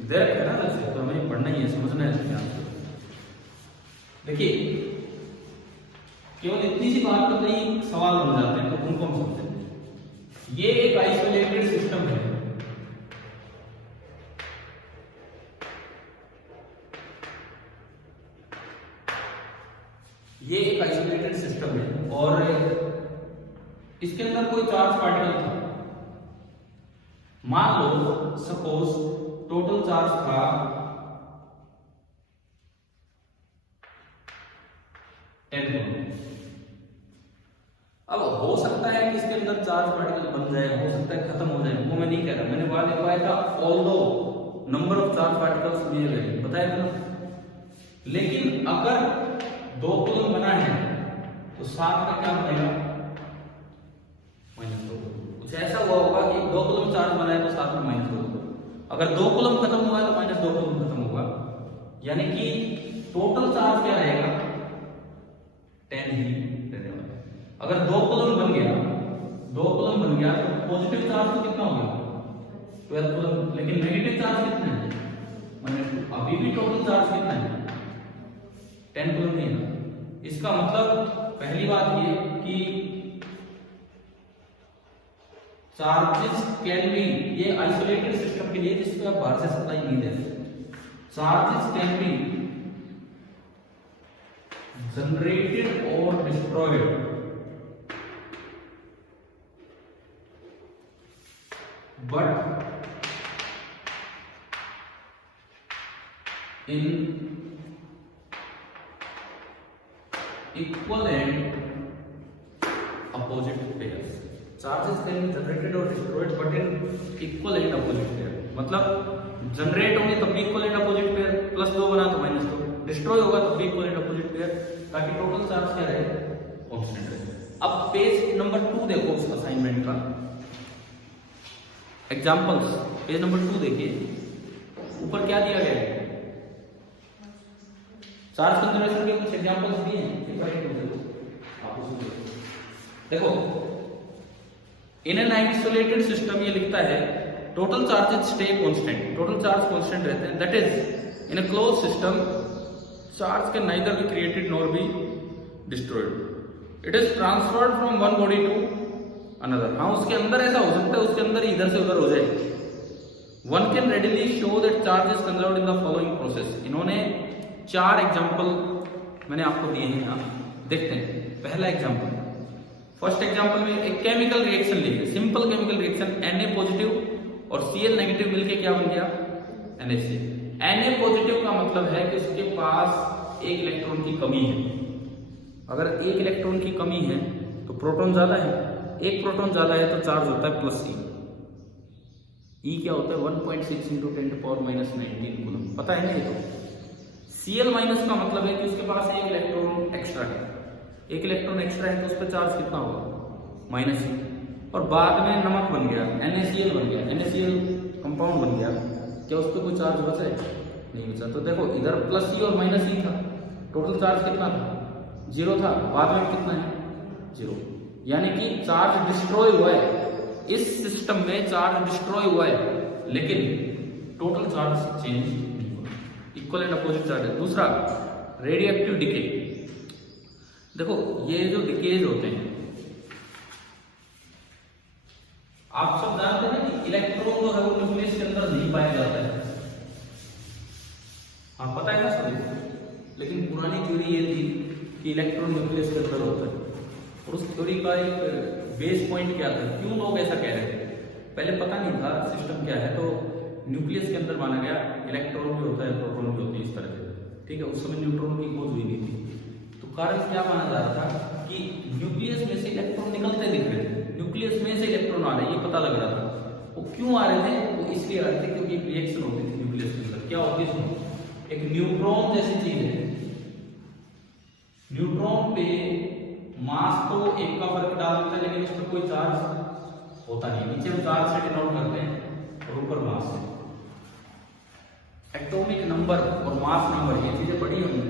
दे रखा है ना, वैसे तो हमें पढ़ना ही है, समझना है। देखिए केवल इतनी सी बात पर कई सवाल बन जाते हैं, तो उनको हम समझते हैं। ये एक आइसोलेटेड सिस्टम है, ये एक आइसोलेटेड सिस्टम है और इसके अंदर कोई चार्ज पार्टिकल था, मान लो सपोज टोटल चार्ज था 10 कूलम। अब हो सकता है कि इसके अंदर चार्ज पार्टिकल बन जाए, हो सकता है खत्म हो जाए, वो मैं नहीं कह रहा। मैंने बात लिखवाया था although number of charge particles में वेरी बताया था ना। लेकिन अगर 2 कूलम बना है तो साथ में क्या बनेगा, -2। कुछ ऐसा हुआ होगा कि 2 कूलम चार्ज बना है तो साथ में -2 होगा। अगर 2 कूलम खत्म हुआ है तो -2 कूलम खत्म होगा, यानी कि टोटल चार्ज क्या रहेगा 10 ही रहने वाला है। अगर 2 कूलम बन गया तो पॉजिटिव चार्ज तो कितना होगा 12 कूलम, लेकिन नेगेटिव चार्ज कितना है -2। अभी भी टोटल चार्ज कितना है 10 कूलम नहीं है। इसका मतलब पहली बात ये कि चार्जेस कैन बी, ये आइसोलेटेड सिस्टम के लिए जिसको आप बाहर से सप्लाई नहीं दे सकते, चार्जेस कैन बी जनरेटेड और destroyed but in equal and opposite pairs. Charges can be generated और destroyed but in equal and opposite pair. मतलब जनरेट होंगे तब भी इक्वल एंड अपोजिट पेयर, +2 बना तो -2, डिस्ट्रॉय होगा तब भी इक्वल एंड अपोजिट पेयर, ताकि टोटल चार्ज क्या रहे कांस्टेंट रहे। अब पेज नंबर 2 देखो उस असाइनमेंट का एग्जांपल्स, पेज नंबर 2 देखिए, ऊपर क्या दिया गया है, चार्ज कंजर्वेशन के कुछ एग्जांपल्स दिए हैं। देखो इन एन आइसोलेटेड सिस्टम ये लिखता है total charges stay constant, total charge constant रहते हैं। That is in a close system charge can neither be created nor be destroyed, it is transferred from one body to another. हाँ उसके अंदर ऐसा हो सकता है, उसके अंदर इधर से उधर हो जाए। One can readily show that charge is conserved in the following process. इन्होंने 4 एग्जाम्पल मैंने आपको दिए हैं, यहाँ देखते हैं। पहला एग्जाम्पल, फर्स्ट एग्जाम्पल में एक केमिकल रिएक्शन लिखे, simple chemical reaction, Na positive और Cl नेगेटिव मिलके क्या बन गया NaCl। Na पॉजिटिव का मतलब है कि उसके पास एक इलेक्ट्रॉन की कमी है। अगर एक इलेक्ट्रॉन की कमी है तो प्रोटॉन ज्यादा है, एक प्रोटॉन ज्यादा है तो चार्ज होता है +E। E क्या होता है 1.6 × 10⁻⁻19 कूलम, पता है ना ये तो। Cl माइनस का मतलब है कि उसके पास एक इलेक्ट्रॉन एक्स्ट्रा है, एक इलेक्ट्रॉन एक्स्ट्रा है तो उस पर चार्ज कितना होगा -E। और बाद में नमक बन गया NaCl बन गया, NaCl कंपाउंड बन गया, क्या उस पर कोई चार्ज बचा है नहीं बचा। तो देखो इधर +E और -E था, टोटल चार्ज कितना था 0 था, बाद में कितना है 0, यानी कि चार्ज डिस्ट्रॉय हुआ है। इस सिस्टम में चार्ज डिस्ट्रॉय हुआ है लेकिन टोटल चार्ज चेंज नहीं हुआ, इक्वल एंड अपोजिट चार्ज है। दूसरा रेडियो एक्टिव डिके, देखो ये जो डिकेज होते हैं आप सब जानते हैं कि इलेक्ट्रॉन जो है वो न्यूक्लियस के अंदर नहीं पाया जाता है, हाँ पता है ना सभी। लेकिन पुरानी थ्योरी ये थी कि इलेक्ट्रॉन न्यूक्लियस के अंदर होता है, और उस थ्योरी का एक बेस पॉइंट क्या था, क्यों लोग ऐसा कह रहे थे। पहले पता नहीं था सिस्टम क्या है, तो न्यूक्लियस के अंदर माना गया इलेक्ट्रॉन भी होता है प्रोटॉन भी होती है, इस तरह से, ठीक है। उस समय न्यूट्रॉन की खोज हुई नहीं थी, तो कारण क्या माना जा रहा था कि न्यूक्लियस में से इलेक्ट्रॉन निकलते दिख रहे थे, न्यूक्लियस में से इलेक्ट्रॉन आ रहे हैं ये पता लग रहा था। वो क्यों आ रहे थे, वो इसलिए आ रहे थे क्योंकि एक रिएक्शन होती थी न्यूक्लियस के अंदर। क्या होती है, एक न्यूट्रॉन जैसी चीज है, न्यूट्रॉन पे मास तो 1 का फर्क डाल देता है लेकिन उस पर कोई चार्ज होता नहीं, नीचे हम चार्ज से डिनोट करते हैं और ऊपर मास है। एटॉमिक नंबर और मास नंबर ये चीजें पढ़ी हमने।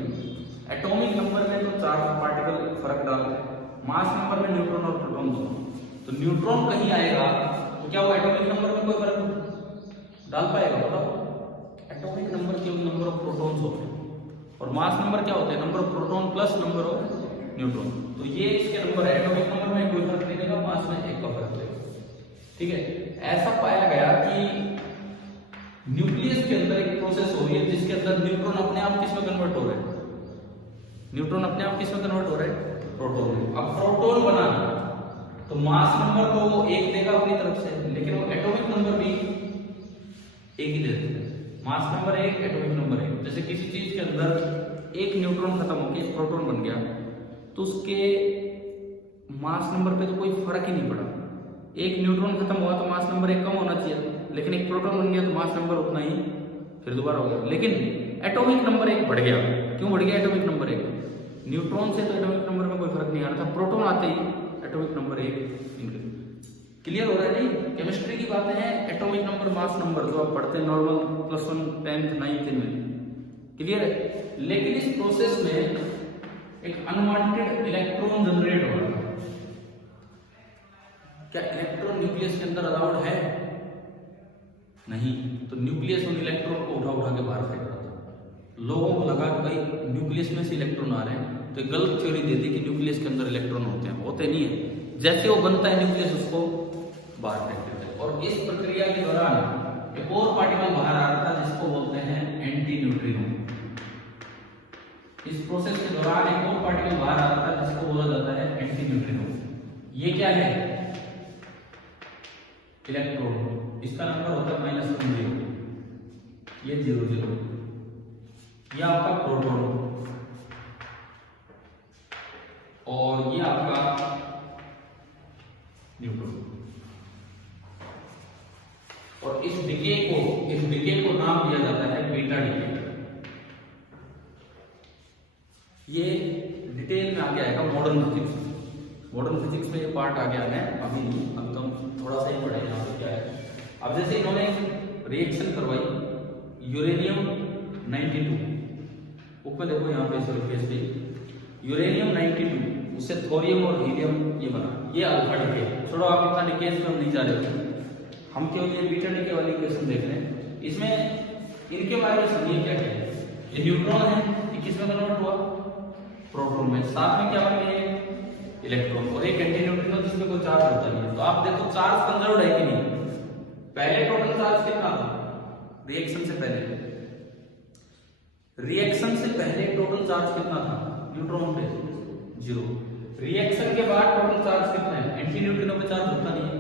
एटॉमिक नंबर में तो चार्ज पार्टिकल फर्क डालते हैं, मास नंबर में न्यूट्रॉन और प्रोटॉन दोनों। तो न्यूट्रॉन कहीं आएगा तो क्या वो एटॉमिक नंबर में कोई फर्क डाल पाएगा, बताओ। एटॉमिक नंबर केवल नंबर ऑफ प्रोटॉन्स होते हैं, और मास नंबर क्या होते हैं, number of proton plus number of neutron. तो ये इसके नंबर है, एटॉमिक नंबर में कोई फर्क नहीं देगा, मास में 1 का फर्क देगा, ठीक है। ऐसा पाया गया कि न्यूक्लियस के अंदर एक प्रोसेस हो रही है जिसके अंदर न्यूट्रॉन अपने आप किस में कन्वर्ट हो रहे हैं, न्यूट्रॉन अपने आप किस में कन्वर्ट हो रहे हैं, प्रोटॉन में। अब प्रोटॉन बना तो मास नंबर को वो एक देगा अपनी तरफ से, लेकिन वो एटॉमिक नंबर भी एक ही देते हैं। मास नंबर एक, एटॉमिक नंबर एक। जैसे किसी चीज के अंदर एक न्यूट्रॉन खत्म होकर एक प्रोटॉन बन गया, तो उसके मास नंबर पे तो कोई फर्क ही नहीं पड़ा। एक न्यूट्रॉन खत्म हुआ तो मास नंबर एक कम होना चाहिए, लेकिन एक प्रोटॉन बन गया तो मास नंबर उतना ही फिर दोबारा हो गया। लेकिन एटॉमिक नंबर एक बढ़ गया। क्यों बढ़ गया एटॉमिक नंबर एक? न्यूट्रॉन से तो एटॉमिक नंबर में कोई फर्क नहीं आ रहा था, प्रोटॉन आते ही एटॉमिक नंबर एक। क्लियर हो रहा है? नहीं, केमिस्ट्री की बातें हैं। एटॉमिक नंबर, मास नंबर जो आप पढ़ते हैं नॉर्मल +1 10th 9th में, क्लियर है। लेकिन इस प्रोसेस में एक अनवांटेड इलेक्ट्रॉन जनरेट हो रहा है। क्या इलेक्ट्रॉन न्यूक्लियस के अंदर अलाउड है? नहीं। तो न्यूक्लियस उन इलेक्ट्रॉन को उठा उठा के बाहर फेंक रहा था। लोगों को लगा कि भाई न्यूक्लियस में से इलेक्ट्रॉन आ रहे हैं, तो गलत थ्योरी दे दी कि न्यूक्लियस के अंदर इलेक्ट्रॉन होते हैं। होते नहीं है, जैसे वो बनता है न्यूक्लियस उसको बाहर फेंक देते हैं। और इस प्रक्रिया के दौरान एक और पार्टिकल बाहर आ रहा था जिसको बोलते हैं एंटी न्यूट्रिनो। इस प्रोसेस के दौरान एक और पार्टिकल बाहर आ रहा था जिसको बोला जाता है एंटी न्यूट्रिनो। ये क्या है? इलेक्ट्रॉन। इसका नंबर होता है -1 ये 0 0। ये आपका प्रोटॉन और ये आपका न्यूट्रॉन। और इस डिके को नाम दिया जाता है बीटा डिके। ये डिटेल में आगे आएगा मॉडर्न फिजिक्स। मॉडर्न फिजिक्स में ये पार्ट आ गया है, अभी हम थोड़ा सा ही पढ़े यहाँ पे क्या है। अब जैसे इन्होंने रिएक्शन करवाई यूरेनियम 92, ऊपर देखो यहाँ पे यूरेनियम 92, उससे थोरियम और हीलियम ये बना, ये अल्फा डिके। छोड़ो आप इतना डिके में हम नहीं जा रहे थे, हम केवल ये बीटा डिके वाली इक्वेशन देख रहे हैं। इसमें इनके बारे में समझिए क्या क्या है। ये न्यूट्रॉन है, ये किस में कन्वर्ट हुआ? प्रोटॉन में। साथ में क्या बन गया? इलेक्ट्रॉन। और एक एंटी न्यूट्रिनो जिसमें कोई चार्ज होता नहीं है। तो आप देखो चार्ज कंजर्व्ड है कि नहीं? पहले टोटल चार्ज कितना था रिएक्शन से पहले? रिएक्शन से पहले टोटल चार्ज कितना था न्यूट्रॉन पे? 0। रिएक्शन के बाद टोटल चार्ज कितना है? एंटी न्यूट्रिनो पे चार्ज होता नहीं है,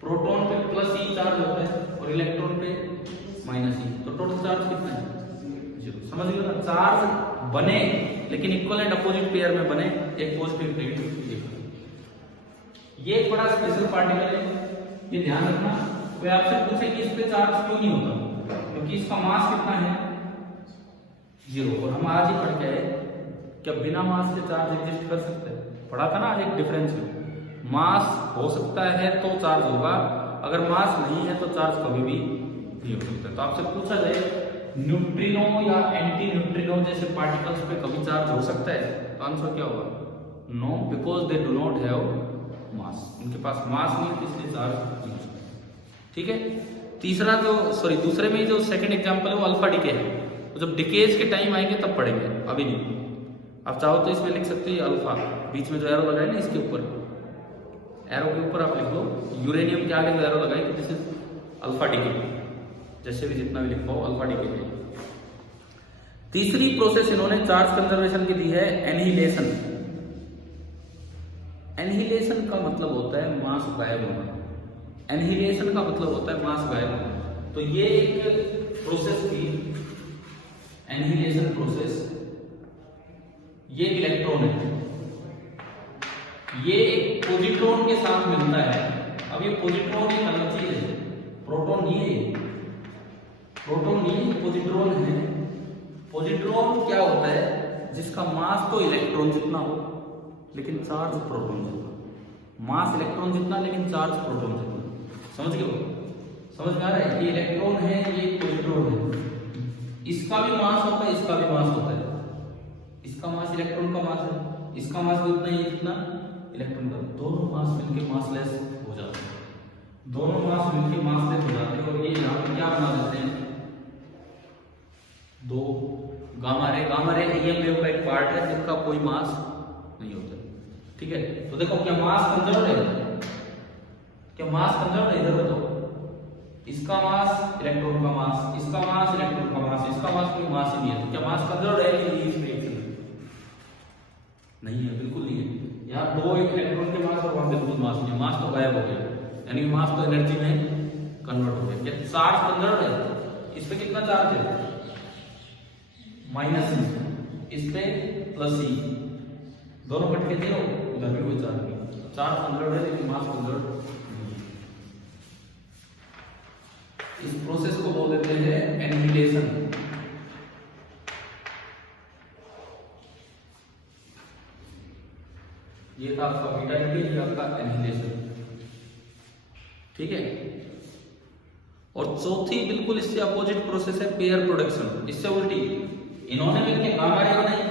प्रोटॉन पे +E चार्ज होता है और इलेक्ट्रॉन पे -E। तो टोटल चार्ज कितना है? 0। समझ गए ना? चार्ज बने लेकिन इक्वल एंड अपोजिट पेयर में बने, एक पॉजिटिव नेगेटिव। ये एक बड़ा स्पेशल पार्टिकल है, ये ध्यान रखना। कोई आपसे पूछे कि इस पे चार्ज क्यों नहीं होता, क्योंकि इसका मास कितना है? 0। और हम आज ही पढ़ के आए क्या बिना मास के चार्ज एग्जिस्ट कर सकते हैं? पढ़ा था ना आज एक डिफरेंस में। मास हो सकता है तो चार्ज होगा, अगर मास नहीं है तो चार्ज कभी भी नहीं हो सकता। तो आपसे पूछा जाए न्यूट्रिनो या एंटी न्यूट्रिनो जैसे पार्टिकल्स पे कभी चार्ज हो सकता है, तो आंसर क्या होगा? No, because they do not have mass. इनके पास मास नहीं है इसलिए चार्ज नहीं हो सकता। ठीक है। तीसरा दूसरे में जो सेकंड एग्जांपल है वो अल्फा डिके है। तो जब डिकेज के टाइम आएंगे तब पढ़ेंगे, अभी नहीं। आप चाहो तो इसमें लिख सकते हैं अल्फा, बीच में जो एरो लगाए ना इसके ऊपर, एरो के ऊपर आप लिख लो यूरेनियम के आगे जो एरो लगाए कि दिस इज अल्फा डिके। जैसे भी जितना भी लिख पाओ अल्फा डिके। तीसरी प्रोसेस इन्होंने चार्ज कंजर्वेशन की दी है एनहिलेशन। एनहिलेशन का मतलब होता है मास गायब होना। एनहिलेशन का मतलब होता है मास गायब होना। तो ये एक प्रोसेस थी एनहिलेशन प्रोसेस। ये इलेक्ट्रॉन है, ये एक पॉजिट्रॉन के साथ मिलता है। अब ये पॉजिट्रॉन एक अलग चीज है, प्रोटॉन नहीं है, प्रोटॉन नहीं पॉजिट्रॉन है। पॉजिट्रॉन क्या होता है? जिसका मास तो इलेक्ट्रॉन जितना हो लेकिन चार्ज प्रोटॉन जितना। मास इलेक्ट्रॉन जितना लेकिन चार्ज प्रोटॉन जितना। समझ गए? समझ में आ रहा है? ये इलेक्ट्रॉन है, ये पॉजिट्रॉन है। इसका भी मास होता है, इसका भी मास होता है। इसका मास इलेक्ट्रॉन का मास है, इसका मास भी उतना ही जितना इलेक्ट्रॉन का। दोनों मास मिलकर मासलेस हो जाते हैं, दोनों मास मिलकर मासलेस हो जाते हैं। और ये यहाँ पे क्या बना देते हैं? 2 gamma ray. Gamma ray EM wave का एक पार्ट है जिसका कोई मास नहीं होता। ठीक है। तो देखो क्या मास कंजर्व्ड है? क्या मास कंजर्व्ड है? इधर बताओ। इसका मास इलेक्ट्रॉन का मास, इसका मास इलेक्ट्रॉन का मास, इसका मास कोई मास ही नहीं है। तो क्या मास कंजर्व्ड है कि नहीं? इस रिएक्शन में नहीं है, बिल्कुल नहीं है। यहाँ दो इलेक्ट्रॉन के मास और वहां पे खुद मास नहीं, मास तो गायब हो गया, यानी कि मास तो एनर्जी में कन्वर्ट हो गया। क्या चार्ज कंजर्व है? इस पे कितना चार्ज है? माइनस ई, इस पे प्लस ई, दोनों कट के जीरो, उधर भी कोई चार्ज नहीं। चार्ज कंजर्व है लेकिन मास कंजर्व नहीं। इस प्रोसेस को बोल देते हैं एनिहिलेशन। ये था आपका विटालिटी, ये आपका एनिहिलेशन, ठीक है। और चौथी बिल्कुल इससे अपोजिट प्रोसेस है पेयर प्रोडक्शन, इससे उल्टी। इन्होंने मिलकर गामा रे बनाई,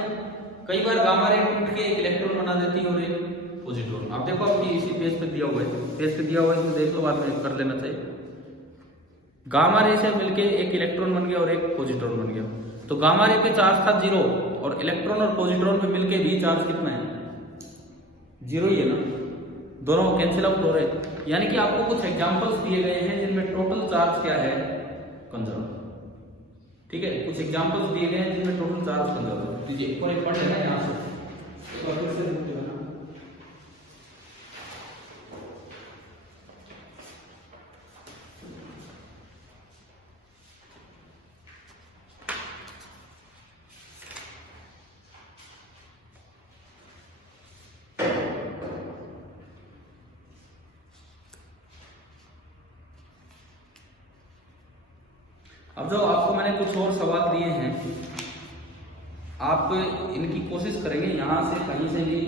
कई बार गामा रे टूट के एक इलेक्ट्रॉन बना देती है और एक पॉजिट्रॉन। आप देखो आपकी इसी पेज पे दिया हुआ है, पेज पे दिया हुआ है, इसमें देख लो, बाद में कर लेना चाहिए। गामा रे से मिलके एक इलेक्ट्रॉन बन गया और एक पॉजिट्रॉन बन गया। तो गामा रे पे चार्ज था 0 और इलेक्ट्रॉन और पॉजिट्रॉन पे मिलके भी चार्ज कितना है? 0 ही है ना, दोनों कैंसिल आउट हो रहे हैं। यानी कि आपको कुछ एग्जांपल्स दिए गए हैं जिनमें टोटल चार्ज क्या है? कंजर्व, ठीक है। कुछ एग्जांपल्स दिए गए हैं जिनमें टोटल चार्ज कंजर्व है। लीजिए एक और एक पढ़ लेना यहां से, एक बार फिर से देख लेना। अब जो आपको मैंने कुछ और सवाल दिए हैं, आप इनकी कोशिश करेंगे यहाँ से कहीं से भी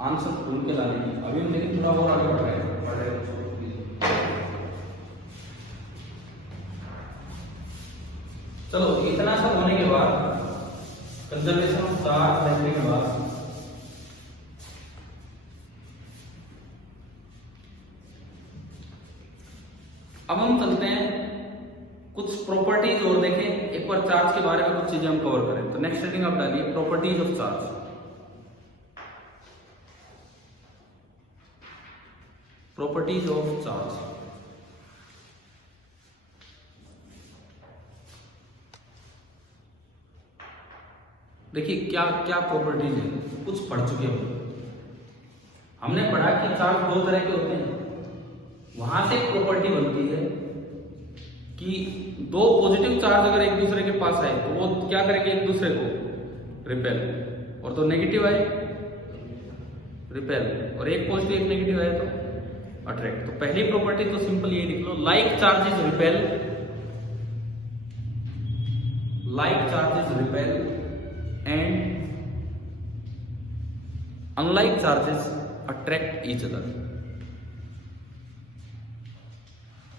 आंसर ढूंढ के लाने की। अभी हम लेकिन थोड़ा और आगे बढ़ रहे हैं। चलो इतना सब होने के बाद, कंजर्वेशन ऑफ चार्ज देखने के बाद, अब हम चलते हैं कुछ प्रॉपर्टीज और देखें। एक बार चार्ज के बारे में कुछ चीजें हम कवर करें। तो नेक्स्ट हेडिंग आप डालिए properties of charge. Properties of charge, देखिए क्या क्या प्रॉपर्टीज है, कुछ पढ़ चुके हो। हमने पढ़ा कि चार्ज दो तरह के होते हैं। वहां से एक प्रॉपर्टी बनती है कि दो पॉजिटिव चार्ज अगर एक दूसरे के पास आए तो वो क्या करेंगे? एक दूसरे को रिपेल, और तो नेगेटिव आए रिपेल, और एक पॉजिटिव एक नेगेटिव आए तो अट्रैक्ट। तो पहली प्रॉपर्टी तो सिंपल ये लिख लो, like charges repel, like charges repel and unlike charges attract each other.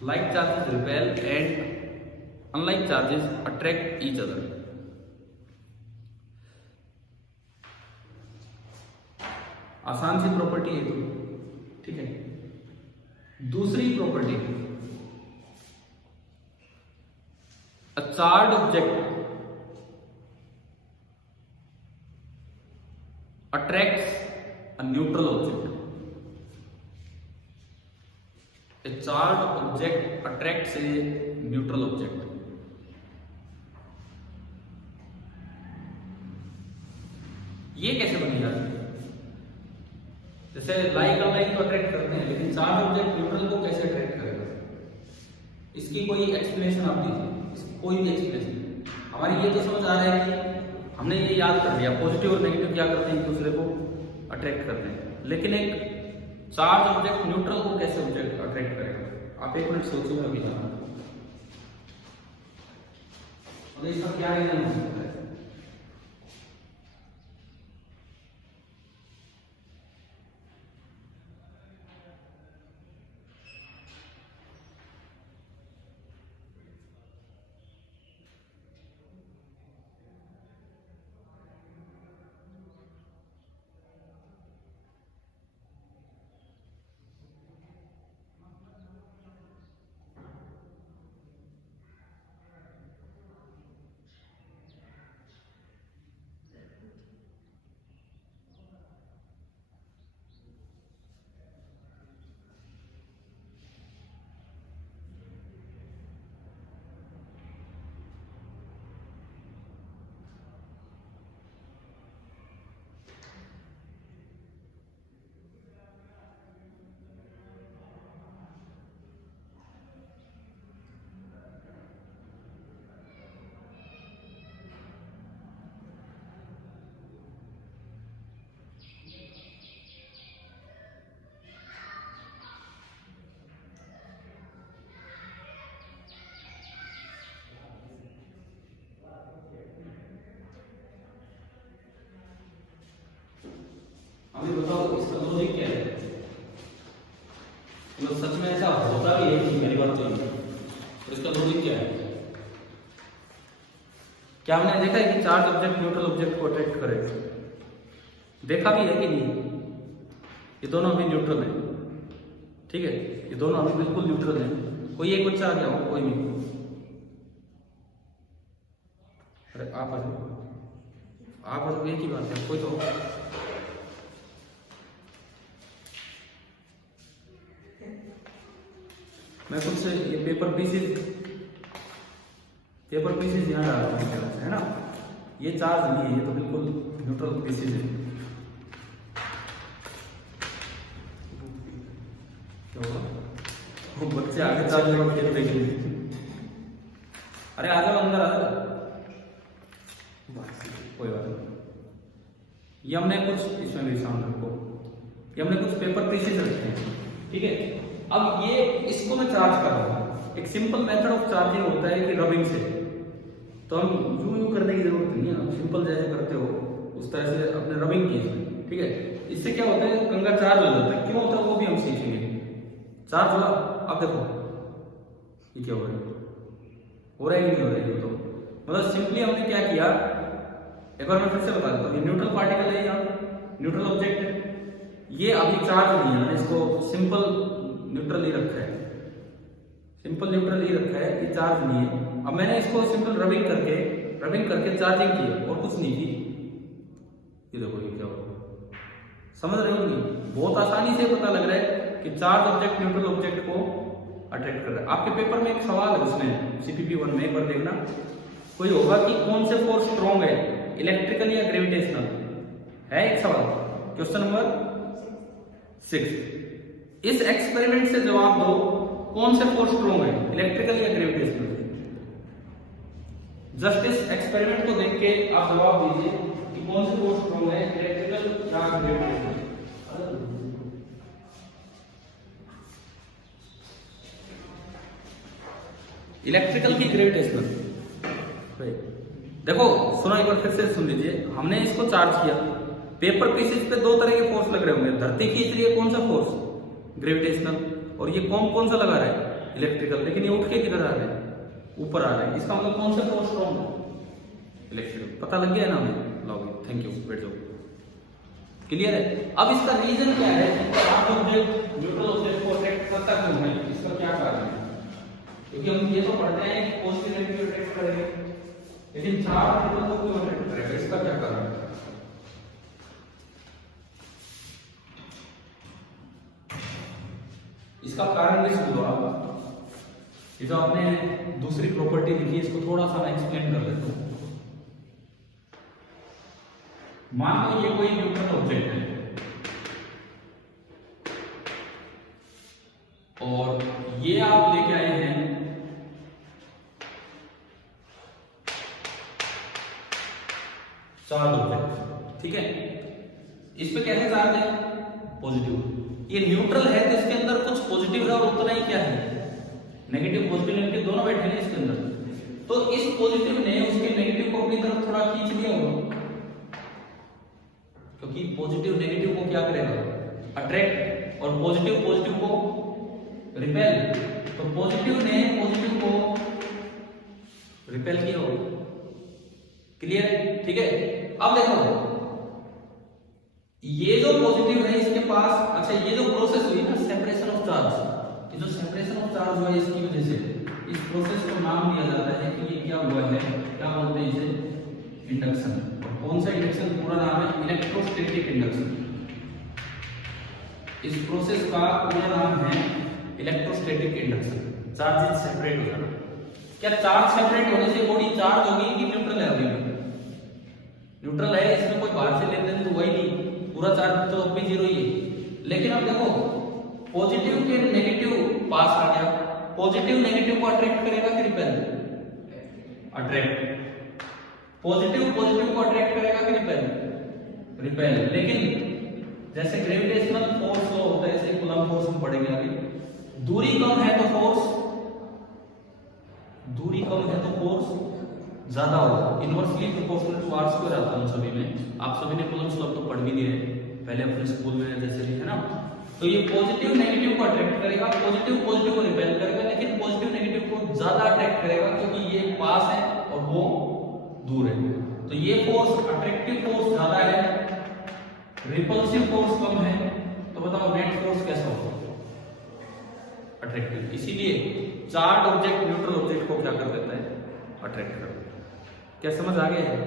Like charges repel and unlike charges attract each other. आसान सी प्रॉपर्टी है तो, ठीक है। दूसरी property, a charged object attracts a neutral object. A charged object attracts a neutral object. ये कैसे बनी जाती है? जैसे लाइक अनलाइक तो अट्रैक्ट करते हैं, लेकिन चार्ज ऑब्जेक्ट न्यूट्रल को कैसे अट्रैक्ट करेगा? इसकी कोई एक्सप्लेनेशन आप दीजिए, इसकी कोई भी एक्सप्लेनेशन। हमारी ये तो समझ आ रहा है कि हमने ये याद कर लिया पॉजिटिव और नेगेटिव क्या करते हैं? एक दूसरे को अट्रैक्ट करते हैं, लेकिन एक चार्ज ऑब्जेक्ट न्यूट्रल को कैसे ऑब्जेक्ट अट्रैक्ट करेगा? आप एक मिनट सोचिए, अभी जाना तो इसका क्या रीजन हो सकता है? अभी बताओ इसका लॉजिक क्या है? मतलब सच में ऐसा होता भी है कि मेरी बात तो है, तो इसका लॉजिक क्या है? क्या हमने देखा है कि चार्ज ऑब्जेक्ट न्यूट्रल ऑब्जेक्ट को अट्रैक्ट करे? देखा भी है कि नहीं? ये दोनों अभी न्यूट्रल है, ठीक है, ये दोनों अभी बिल्कुल न्यूट्रल है। कोई एक बच्चा आ गया हो, कोई भी, अरे आप आ जाओ, आप आ जाओ, एक ही बात है, कोई तो मैं खुद से ये पेपर पीसेज यहाँ डाल रहा हूँ, है ना? ये चार्ज नहीं है, ये तो बिल्कुल न्यूट्रल पीसेज है। क्या होगा? वो बच्चे आगे चार्ज में खेल देंगे। अरे आ जाओ, अंदर आ जाओ, कोई बात नहीं। ये हमने कुछ इसमें भी सामने रखो, ये हमने कुछ पेपर पीसेज रखे हैं, ठीक है। अब ये इसको मैं चार्ज कर रहा हूँ। एक सिंपल मेथड ऑफ चार्जिंग होता है कि रबिंग से, तो हम यूं करने की जरूरत नहीं है, आप सिंपल जैसे करते हो उस तरह से अपने रबिंग कीजिए, ठीक है। इससे क्या होता है, कंगा चार्ज हो जाता है। क्यों होता है वो भी हम सीखेंगे। चार्ज हुआ, अब देखो ये क्या हो रहा है, हो रहा है कि नहीं हो रहा है? ये तो मतलब सिंपली हमने क्या किया, एक बार मैं फिर से बता देता हूँ। ये न्यूट्रल पार्टिकल है, यहाँ न्यूट्रल ऑब्जेक्ट है, ये अभी चार्ज नहीं है, इसको सिंपल न्यूट्रल ही रखा है, सिंपल न्यूट्रल ही रखा है, ये चार्ज नहीं है। अब मैंने इसको सिंपल रबिंग करके चार्जिंग की और कुछ नहीं की। ये देखो ये क्या हो, समझ रहे हो नहीं? बहुत आसानी से पता लग रहा है कि चार्ज ऑब्जेक्ट न्यूट्रल ऑब्जेक्ट को अट्रैक्ट कर रहा है। आपके पेपर में एक सवाल है, उसमें CPP 1 में एक बार देखना, कोई होगा कि कौन से फोर्स स्ट्रॉन्ग है, इलेक्ट्रिकल या ग्रेविटेशनल, है एक सवाल, क्वेश्चन नंबर 6। इस एक्सपेरिमेंट से जवाब दो, कौन से फोर्स स्ट्रॉन्ग है, इलेक्ट्रिकल या ग्रेविटेशनल? जस्ट इस एक्सपेरिमेंट को देख के आप जवाब दीजिए कि कौन से फोर्स स्ट्रॉन्ग है, इलेक्ट्रिकल या ग्रेविटेशनल। इलेक्ट्रिकल की ग्रेविटेशनल? देखो सुनो, एक बार फिर से सुन लीजिए। हमने इसको चार्ज किया, पेपर पीसेस पे दो तरह के फोर्स लग रहे होंगे। धरती खींच रही है, कौन सा फोर्स, ग्रेविटेशनल, और ये कौन सा लगा रहा है, इलेक्ट्रिकल। लेकिन ये उठ के किधर आ रहा है, ऊपर आ रहा है। इसका मतलब कौन सा फोर्स स्ट्रॉन्ग है, इलेक्ट्रिकल। पता लग गया ना हमें? लो थैंक यू, बैठ जाओ, क्लियर है। अब इसका रीजन क्या है, चार्ज ऑब्जेक्ट न्यूट्रल ऑब्जेक्ट को अट्रैक्ट करता क्यों है, इसका क्या कारण है? क्योंकि हम ये तो पढ़ते हैं कि पॉजिटिव नेगेटिव अट्रैक्ट करेंगे, लेकिन चार्ज न्यूट्रल को क्यों अट्रैक्ट करेगा, इसका क्या कारण है? इसका कारण भी सुन लो आप। ये जो आपने दूसरी प्रॉपर्टी लिखी, इसको थोड़ा सा मैं एक्सप्लेन कर देता हूं। मान लो ये कोई न्यूट्रल ऑब्जेक्ट है और ये आप लेके आए हैं चार्ज ऑब्जेक्ट, ठीक है। इस पे कैसे चार्ज है, पॉजिटिव। ये न्यूट्रल है तो इसके अंदर कुछ पॉजिटिव है और उतना ही क्या है, नेगेटिव। पॉजिटिव नेगेटिव दोनों बैठे हैं इसके अंदर। तो इस पॉजिटिव ने उसके नेगेटिव को अपनी तरफ थोड़ा खींच लिया होगा, क्योंकि पॉजिटिव नेगेटिव को क्या करेगा, अट्रैक्ट, और पॉजिटिव को रिपेल। तो पॉजिटिव ने पॉजिटिव को रिपेल किया होगा, क्लियर, ठीक है। अब देखो ये जो पॉजिटिव है इसके पास, अच्छा ये जो प्रोसेस हुई ना सेपरेशन ऑफ चार्ज, ये जो सेपरेशन ऑफ चार्ज हुआ है इसकी वजह से इस प्रोसेस को नाम दिया जाता है कि ये क्या हुआ है, क्या बोलते हैं इसे, इंडक्शन। कौन सा इंडक्शन, पूरा नाम है इलेक्ट्रोस्टैटिक इंडक्शन। इस प्रोसेस का पूरा नाम है इलेक्ट्रोस्टैटिक इंडक्शन। चार्जेस सेपरेट हो जाना। क्या चार्ज सेपरेट होने से बॉडी चार्ज होगी कि न्यूट्रल है? अभी न्यूट्रल है, इसमें कोई बाहर से लेन देन तो हुआ ही नहीं, पूरा चार्ज तो अब भी जीरो ही है। लेकिन अब देखो पॉजिटिव के नेगेटिव पास आ गया, पॉजिटिव नेगेटिव को अट्रैक्ट करेगा कि रिपेल, अट्रैक्ट। पॉजिटिव को अट्रैक्ट करेगा कि रिपेल, रिपेल। लेकिन जैसे ग्रेविटेशनल फोर्स लो होता है, ऐसे कूलम्ब फोर्स हम पढ़ेंगे आगे। दूरी कम है तो फोर्स ज्यादा होगा, इनवर्सली प्रोपोर्शनल टू r² आता है सभी में। आप सभी ने कूलम्ब लॉ तो पढ़ भी लिए, पहले अपने स्कूल में जैसे भी है ना, तो ये पॉजिटिव नेगेटिव को अट्रैक्ट करेगा, पॉजिटिव पॉजिटिव को रिपेल करेगा, लेकिन पॉजिटिव नेगेटिव को ज्यादा अट्रैक्ट करेगा क्योंकि ये पास है और वो दूर है। तो ये फोर्स अट्रैक्टिव फोर्स ज्यादा है, रिपल्सिव फोर्स कम है, तो बताओ नेट फोर्स कैसा होगा? अट्रैक्टिव। इसीलिए चार्ज ऑब्जेक्ट न्यूट्रल ऑब्जेक्ट को क्या कर देता है? अट्रैक्ट कर देता है। क्या समझ आ गया है?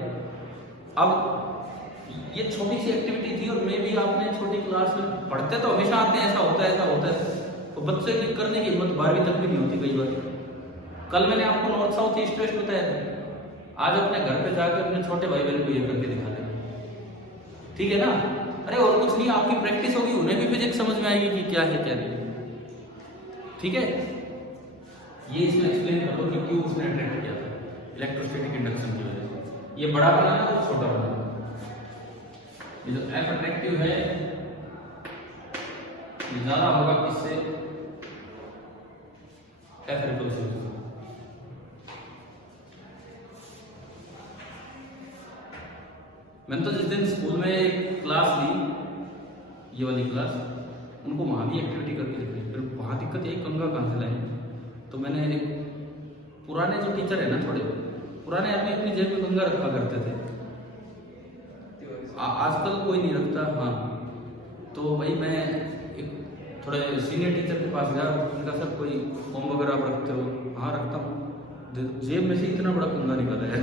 अब ये छोटी सी एक्टिविटी थी और मे भी आपने छोटी क्लास में पढ़ते तो हमेशा आते हैं ऐसा होता है ऐसा होता है, तो बच्चे की करने की हिम्मत 12वीं तक भी नहीं होती कई बार। कल मैंने आपको नॉर्थ साउथ ईस्ट वेस्ट बताया था, आज अपने घर पे जाकर अपने छोटे भाई बहन को ये करके दिखा देना, ठीक है ना? अरे और कुछ नहीं, आपकी प्रैक्टिस होगी, उन्हें भी फिजिक्स समझ में आएगी कि क्या है क्या नहीं, ठीक है? ये इसमें एक्सप्लेन कर दो कि क्यों उसने अट्रैक्ट किया था, इलेक्ट्रोस्टैटिक इंडक्शन की वजह से। ये बड़ा बना है छोटा बना, ये जो एफ अट्रैक्टिव है ये ज्यादा होगा किससे? F repulsive. मैंने तो जिस दिन स्कूल में एक क्लास ली, ये वाली क्लास, उनको वहां भी एक्टिविटी करके दिखाई, फिर वहां दिक्कत यही कंगा कहां से लाए, तो मैंने एक पुराने जो टीचर है ना, थोड़े पुराने आदमी अपनी जेब में कंगा रखा करते थे, आजकल कोई नहीं रखता। हाँ, तो भाई मैं एक थोड़े सीनियर टीचर के पास गया, उनका सर कोई फॉर्म वगैरह आप रखते हो? हाँ रखता हूँ। जेब में से इतना बड़ा कंगा निकाला है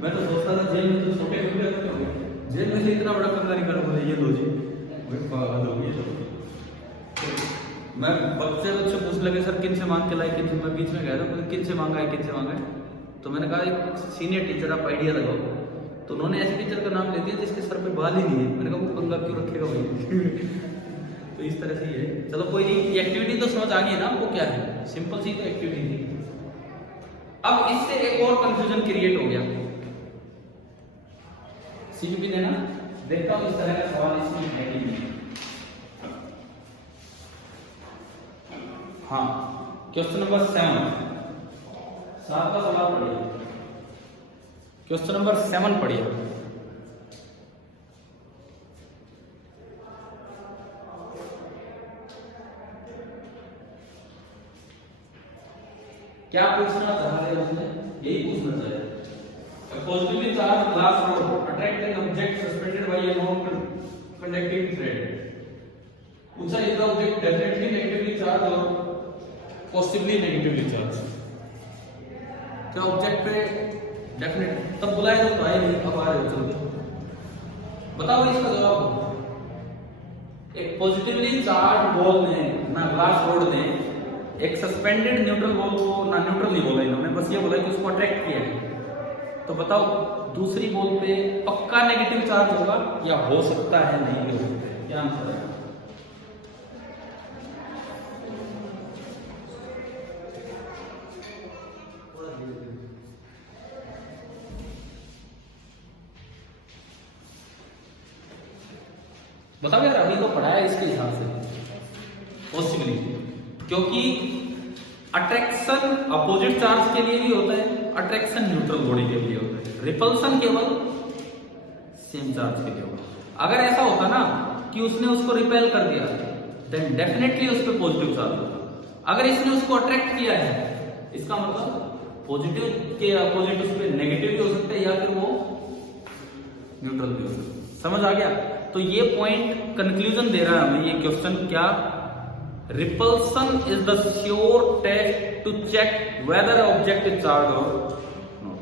मैं तो सोचता था जेब में तो छोटे कंगे रखते होंगे, जेब में से इतना बड़ा कंगा निकाला, बोले ये लो जी, मैं बच्चे पूछ लगे सर किन से मांग के लाए, किन से? मैं बीच में गया था, किन से मांगा है, किन से मांगा है? तो मैंने कहा एक सीनियर टीचर, आप आइडिया लगाओ। तो उन्होंने ऐसे टीचर का नाम ले दिया जिसके सर पे बाल ही नहीं है। मैंने कहा वो कंगा क्यों रखेगा भाई तो इस तरह से ही है। चलो कोई नहीं, ये एक्टिविटी तो समझ आ गई ना आपको क्या है, सिंपल सी तो एक्टिविटी थी। अब इससे एक और कंफ्यूजन क्रिएट हो गया, सीजीपी ने ना देखता हूं इस तरह का सवाल इसमें है कि नहीं। हाँ, क्वेश्चन नंबर 7 का सवाल पढ़िए, क्वेश्चन नंबर 7 पढ़िए। क्या पूछना चाह रहे हैं उसने? यही पूछना चाह रहे हैं। Positively charge glass rod attract an object suspended by a non conducting thread. पूछा is the object definitely negatively charge और पॉसिबली नेगेटिवली चार्ज। क्या ऑब्जेक्ट पे डेफिनेट तब बुलाए तो आए नहीं, अब आ रहे हो, चलो बताओ इसका जवाब। एक पॉजिटिवली चार्ज बॉल ने ना ग्लास रॉड ने एक सस्पेंडेड न्यूट्रल बॉल को, ना न्यूट्रल नहीं बोला इन्होंने, बस ये बोला कि उसको अट्रैक्ट किया है। तो बताओ दूसरी बॉल पे पक्का नेगेटिव चार्ज होगा या हो सकता है नहीं हो सकता है? क्या आंसर है? बताओ यार, अभी तो पढ़ा है इसके हिसाब से पॉसिबली, क्योंकि अट्रैक्शन अपोजिट चार्ज के लिए भी होता है, अट्रैक्शन न्यूट्रल बॉडी के लिए होता है, रिपल्सन केवल सेम चार्ज के लिए होता है। अगर ऐसा होता ना कि उसने उसको रिपेल कर दिया, देन डेफिनेटली उस पर पॉजिटिव चार्ज होता। अगर इसने उसको अट्रैक्ट किया है, इसका मतलब पॉजिटिव के अपोजिट उस पर नेगेटिव भी हो सकता है या फिर वो न्यूट्रल भी हो सकता है। समझ आ गया? तो ये पॉइंट कंक्लूजन दे रहा है हमें ये क्वेश्चन, क्या? Repulsion is the sure test to check whether object is charge और नॉट।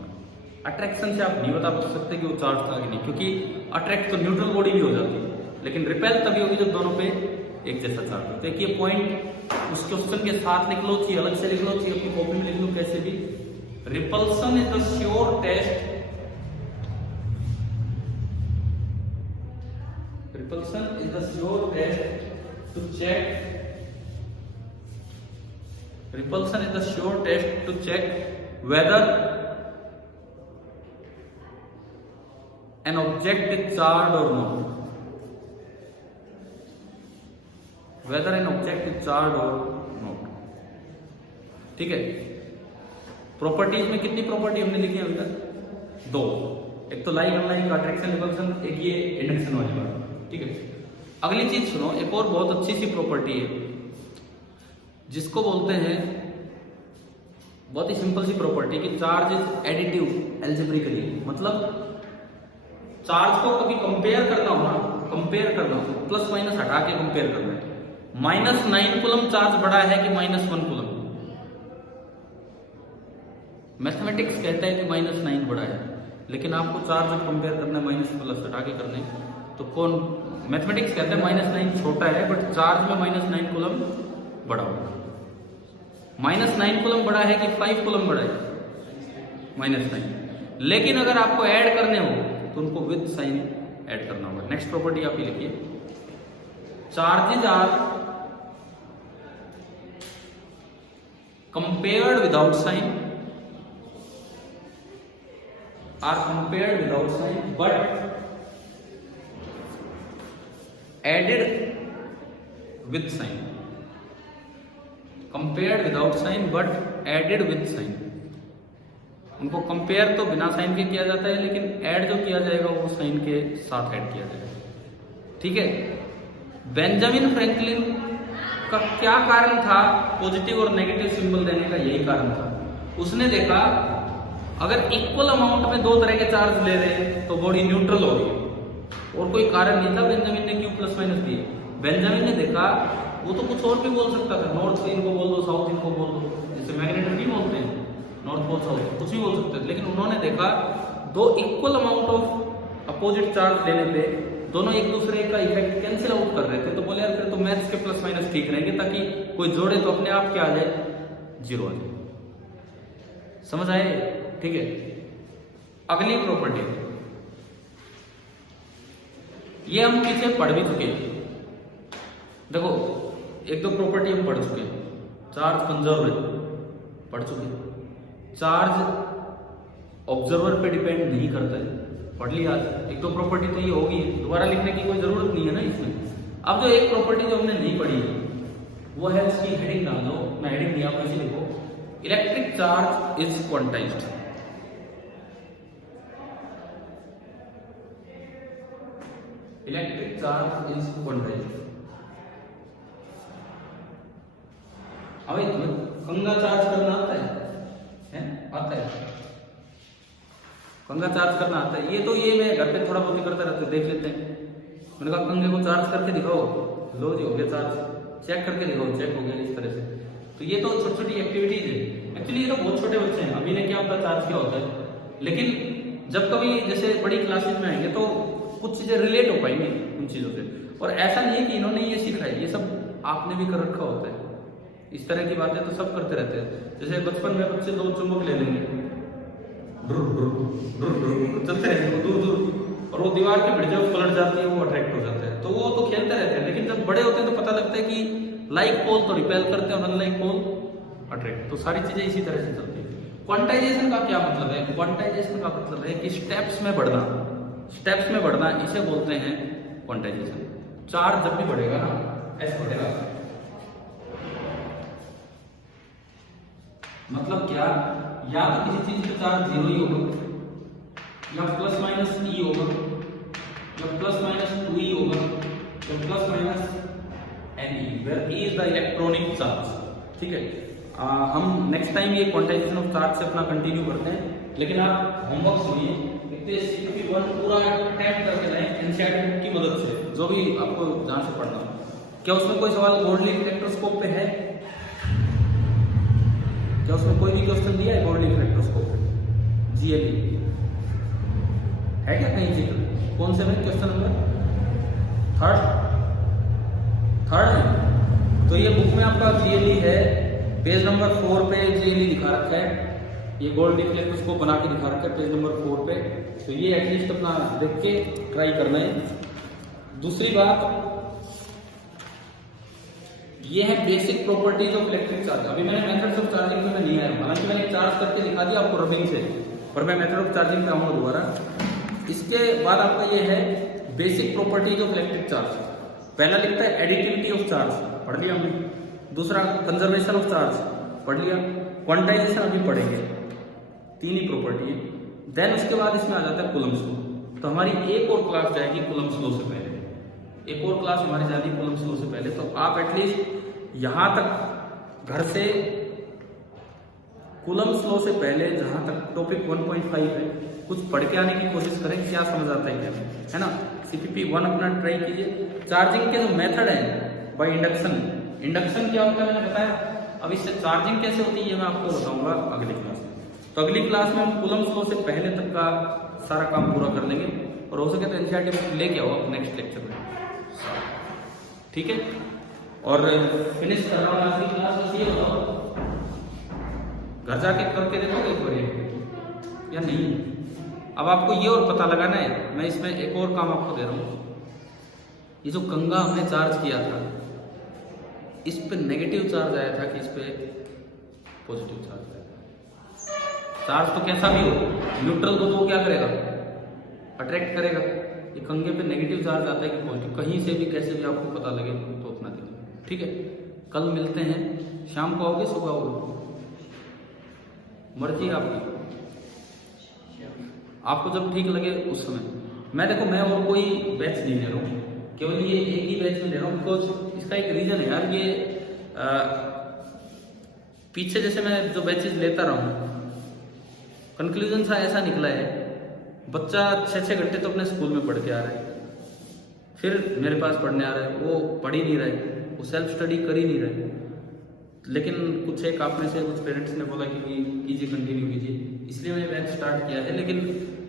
अट्रैक्शन से आप नहीं बता सकते कि वो चार्ज था कि नहीं, क्योंकि अट्रैक्ट तो न्यूट्रल बॉडी भी हो जाती है, लेकिन रिपेल तभी होगी जब दोनों पे एक जैसा चार्ज हो। देखिए पॉइंट उस क्वेश्चन के साथ लिख लो, चाहिए अलग से लिख लो, चाहिए अपनी कॉपी में लिख लो, कैसे भी। Repulsion is the sure test, repulsion is the sure test to check, repulsion is the sure test to check whether an object is charged or not, whether an object is charged or not। ठीक है, properties में कितनी property हमने लिखी है अभी तक? 2, एक तो लाइक अनलाइक का अट्रैक्शन रिपल्सन, एक ये इंडक्शन वाली बात, ठीक है। अगली चीज सुनो, एक और बहुत अच्छी सी प्रॉपर्टी है जिसको बोलते हैं, बहुत ही सिंपल सी प्रॉपर्टी कि चार्ज इज एडिटिव एल्जेब्रिकली। मतलब चार्ज को कभी कंपेयर करना हो ना, कंपेयर करना हो, प्लस माइनस हटा के कंपेयर करना है। -9 कूलम चार्ज बड़ा है कि -1 कूलम? मैथमेटिक्स कहता है कि -9 बड़ा है, लेकिन आपको चार्ज जब कंपेयर करना है माइनस प्लस हटा के करने, तो कौन? मैथमेटिक्स कहता है -9 छोटा है, बट चार्ज में -9 कूलम बड़ा होगा। -9 कूलम बड़ा है कि 5 कूलम बड़ा है? -9। लेकिन अगर आपको ऐड करने हो तो उनको विद साइन ऐड करना होगा। नेक्स्ट प्रॉपर्टी आप ये लिखिए, charges are compared without sign, but added with sign. Compared without sign but added with sign. उनको कंपेयर तो बिना साइन के किया जाता है, लेकिन ऐड जो किया जाएगा वो साइन के साथ ऐड किया जाएगा। ठीक है। बेंजामिन फ्रैंकलिन का क्या कारण था पॉजिटिव और नेगेटिव सिंबल देने का? यही कारण था। उसने देखा अगर इक्वल अमाउंट में दो तरह के चार्ज ले रहे हैं तो बॉडी न्यूट्रल होगी, और कोई कारण नहीं था बेंजामिन ने क्यों प्लस माइनस दिए। बेंजामिन ने देखा वो तो कुछ और भी बोल सकता था, नॉर्थ इनको बोल दो, साउथ इनको बोल दो, जैसे मैग्नेट नहीं बोलते हैं नॉर्थ पोल साउथ, कुछ भी बोल सकते थे। लेकिन उन्होंने देखा दो equal amount of opposite charge लेने पे दोनों एक दूसरे का इफेक्ट कैंसिल आउट कर रहे थे, तो बोले यार फिर तो मैथ्स के प्लस माइनस ठीक रहेंगे, ताकि कोई जोड़े तो अपने आप क्या आ जाए, जीरो आ जाए। समझ आए? ठीक है। अगली प्रॉपर्टी, ये हम पीछे पढ़ भी चुके हैं। देखो एक दो प्रॉपर्टी हम पढ़ चुके हैं। चार्ज कंजर्व पढ़ चुके हैं, चार्ज ऑब्जर्वर पे डिपेंड नहीं करता है, पढ़ लिया। एक दो प्रॉपर्टी तो ये होगी, दोबारा लिखने की कोई जरूरत नहीं है ना इसमें। अब जो एक प्रॉपर्टी जो हमने नहीं पढ़ी है वो है, इसकी हेडिंग डाल दो, मैं हेडिंग दिया आप ऐसे लिखो, electric charge is quantized. Electric charge is quantized. अब तुम्हें कंगा चार्ज करना आता है? आता है? कंगा चार्ज करना आता है? ये मैं घर पे थोड़ा बहुत करता रहता, देख लेते हैं। मैंने कहा कंगे को चार्ज करके दिखाओ, लो जी हो गया चार्ज, चेक करके दिखाओ, चेक हो गया इस तरह से। तो ये तो छोटी छोटी एक्टिविटीज है। एक्चुअली ये तो बहुत छोटे बच्चे हैं, अभी ने क्या पता चार्ज क्या होता है, लेकिन जब कभी जैसे बड़ी क्लासेज में आएंगे तो कुछ चीजें रिलेट हो पाएंगी उन चीजों से। और ऐसा नहीं है कि इन्होंने ये सीखा है, ये सब आपने भी कर रखा होता है। इस तरह की बातें तो सब करते रहते हैं। जैसे बचपन में बच्चे दो चुंबक ले लेंगे, चलते रहेंगे दूर दूर, और वो दीवार के भिड़ जाओ पलट जाती है, वो अट्रैक्ट हो जाता है। तो वो तो खेलते रहते हैं, लेकिन जब बड़े होते हैं तो पता लगता है कि लाइक पोल तो रिपेल करते हैं और अनलाइक पोल अट्रैक्ट। तो सारी चीजें इसी तरह से चलती है। क्वांटाइजेशन का क्या मतलब है? क्वांटाइजेशन का मतलब है कि स्टेप्स में बढ़ना, स्टेप्स में बढ़ना, इसे बोलते हैं क्वांटाइजेशन। चार्ज जब भी बढ़ेगा ना, ऐसे बढ़ेगा, मतलब क्या, या तो किसी चीज का चार्ज 0 ही होगा, या प्लस माइनस ई होगा, या प्लस माइनस 2e होगा, या plus minus Ne, where E is the electronic charge. ठीक है। हम नेक्स्ट टाइम ये क्वांटाइजेशन ऑफ चार्ज से अपना कंटिन्यू करते हैं, लेकिन आप होमवर्क सुनिए, CQP 1 पूरा अटेम्प्ट करके लाएं एनसीईआरटी बुक की मदद से, जो भी आपको जहां से पढ़ना हो। क्या उसमें कोई सवाल गोल्डली इलेक्ट्रोस्कोप पे है? क्या उसमें कोई भी क्वेश्चन दिया है गोल्डली इलेक्ट्रोस्कोप पे? GLE है क्या कहीं जिक्र? कौन से में? क्वेश्चन नंबर थर्ड में। तो ये बुक में आपका GLE है, पेज नंबर 4 पे GLE दिखा रखा है, ये गोल्ड इलेक्ट्रोस्कोप बना के दिखा रखा है पेज नंबर 4 पे। तो ये एटलीस्ट अपना देख के ट्राई करना है। दूसरी बात, ये है basic properties of electric charge. अभी मैंने मेथड्स ऑफ चार्जिंग में नहीं आया, हालांकि मैंने चार्ज करके दिखा दिया आपको रबिंग से, पर मैं मेथड ऑफ चार्जिंग पे आऊंगा दोबारा। इसके बाद आपका ये है basic properties of electric charge. पहला लिखता है एडिटिविटी ऑफ चार्ज, पढ़ लिया हमने। दूसरा कंजर्वेशन ऑफ चार्ज, पढ़ लिया। क्वांटाइजेशन अभी पढ़ेंगे, 3 ही प्रॉपर्टी है। देन उसके बाद इसमें आ जाता है कूलम्स लॉ। तो हमारी एक और क्लास जाएगी कूलम्स लॉ से पहले। एक और क्लास हमारी जानी कूलम्स लॉ से पहले, तो आप एटलीस्ट यहाँ तक घर से कूलम्स लॉ से पहले जहाँ तक टॉपिक 1.5 है कुछ पढ़ के आने की कोशिश करें, क्या समझ आता है क्या, है ना। CPP 1 अपना ट्राई कीजिए। चार्जिंग के जो मेथड है बाय इंडक्शन, इंडक्शन क्या होता है मैंने बताया। अब इससे चार्जिंग कैसे होती है ये मैं आपको बताऊंगा अगली क्लास में। तो अगली क्लास में हम कूलम्स लॉ से पहले तक का सारा काम पूरा कर लेंगे, और हो सके तो एनसीईआरटी लेके आओ नेक्स्ट लेक्चर में, ठीक है। और फिनिश कर रहा हूँ आज की क्लास। बस ये बताओ, घर जाके करके देखोगे एक बार या नहीं। अब आपको ये और पता लगाना है, मैं इसमें एक और काम आपको दे रहा हूँ। ये जो कंगा हमने चार्ज किया था, इस पे नेगेटिव चार्ज आया था कि इस पे पॉजिटिव चार्ज आया था। चार्ज तो कैसा भी हो, न्यूट्रल को तो क्या करेगा, अट्रैक्ट करेगा। ये कंगे पे नेगेटिव चार्ज आता है कि पॉजिटिव, कहीं से भी कैसे भी आपको पता लगे तो अपना देखिए, ठीक है। कल मिलते हैं, शाम को आओगे सुबह आओगे, मर्जी आपकी, आपको जब ठीक लगे उस समय। मैं देखो मैं और कोई बैच नहीं ले रहा हूँ, केवल ये एक ही बैच में ले रहा हूँ, बिकॉज इसका एक रीजन है यार। ये पीछे जैसे मैं जो बैचेस लेता रहा हूँ, कंक्लूजन सा ऐसा निकला है, बच्चा 6-6 घंटे तो अपने स्कूल में पढ़ के आ रहा है, फिर मेरे पास पढ़ने आ रहा है, वो पढ़ ही नहीं रहा है, वो सेल्फ स्टडी कर ही नहीं रहा है। लेकिन कुछ एक आप में से कुछ पेरेंट्स ने बोला कि कीजिए, कंटिन्यू कीजिए, इसलिए मैंने बैच स्टार्ट किया है। लेकिन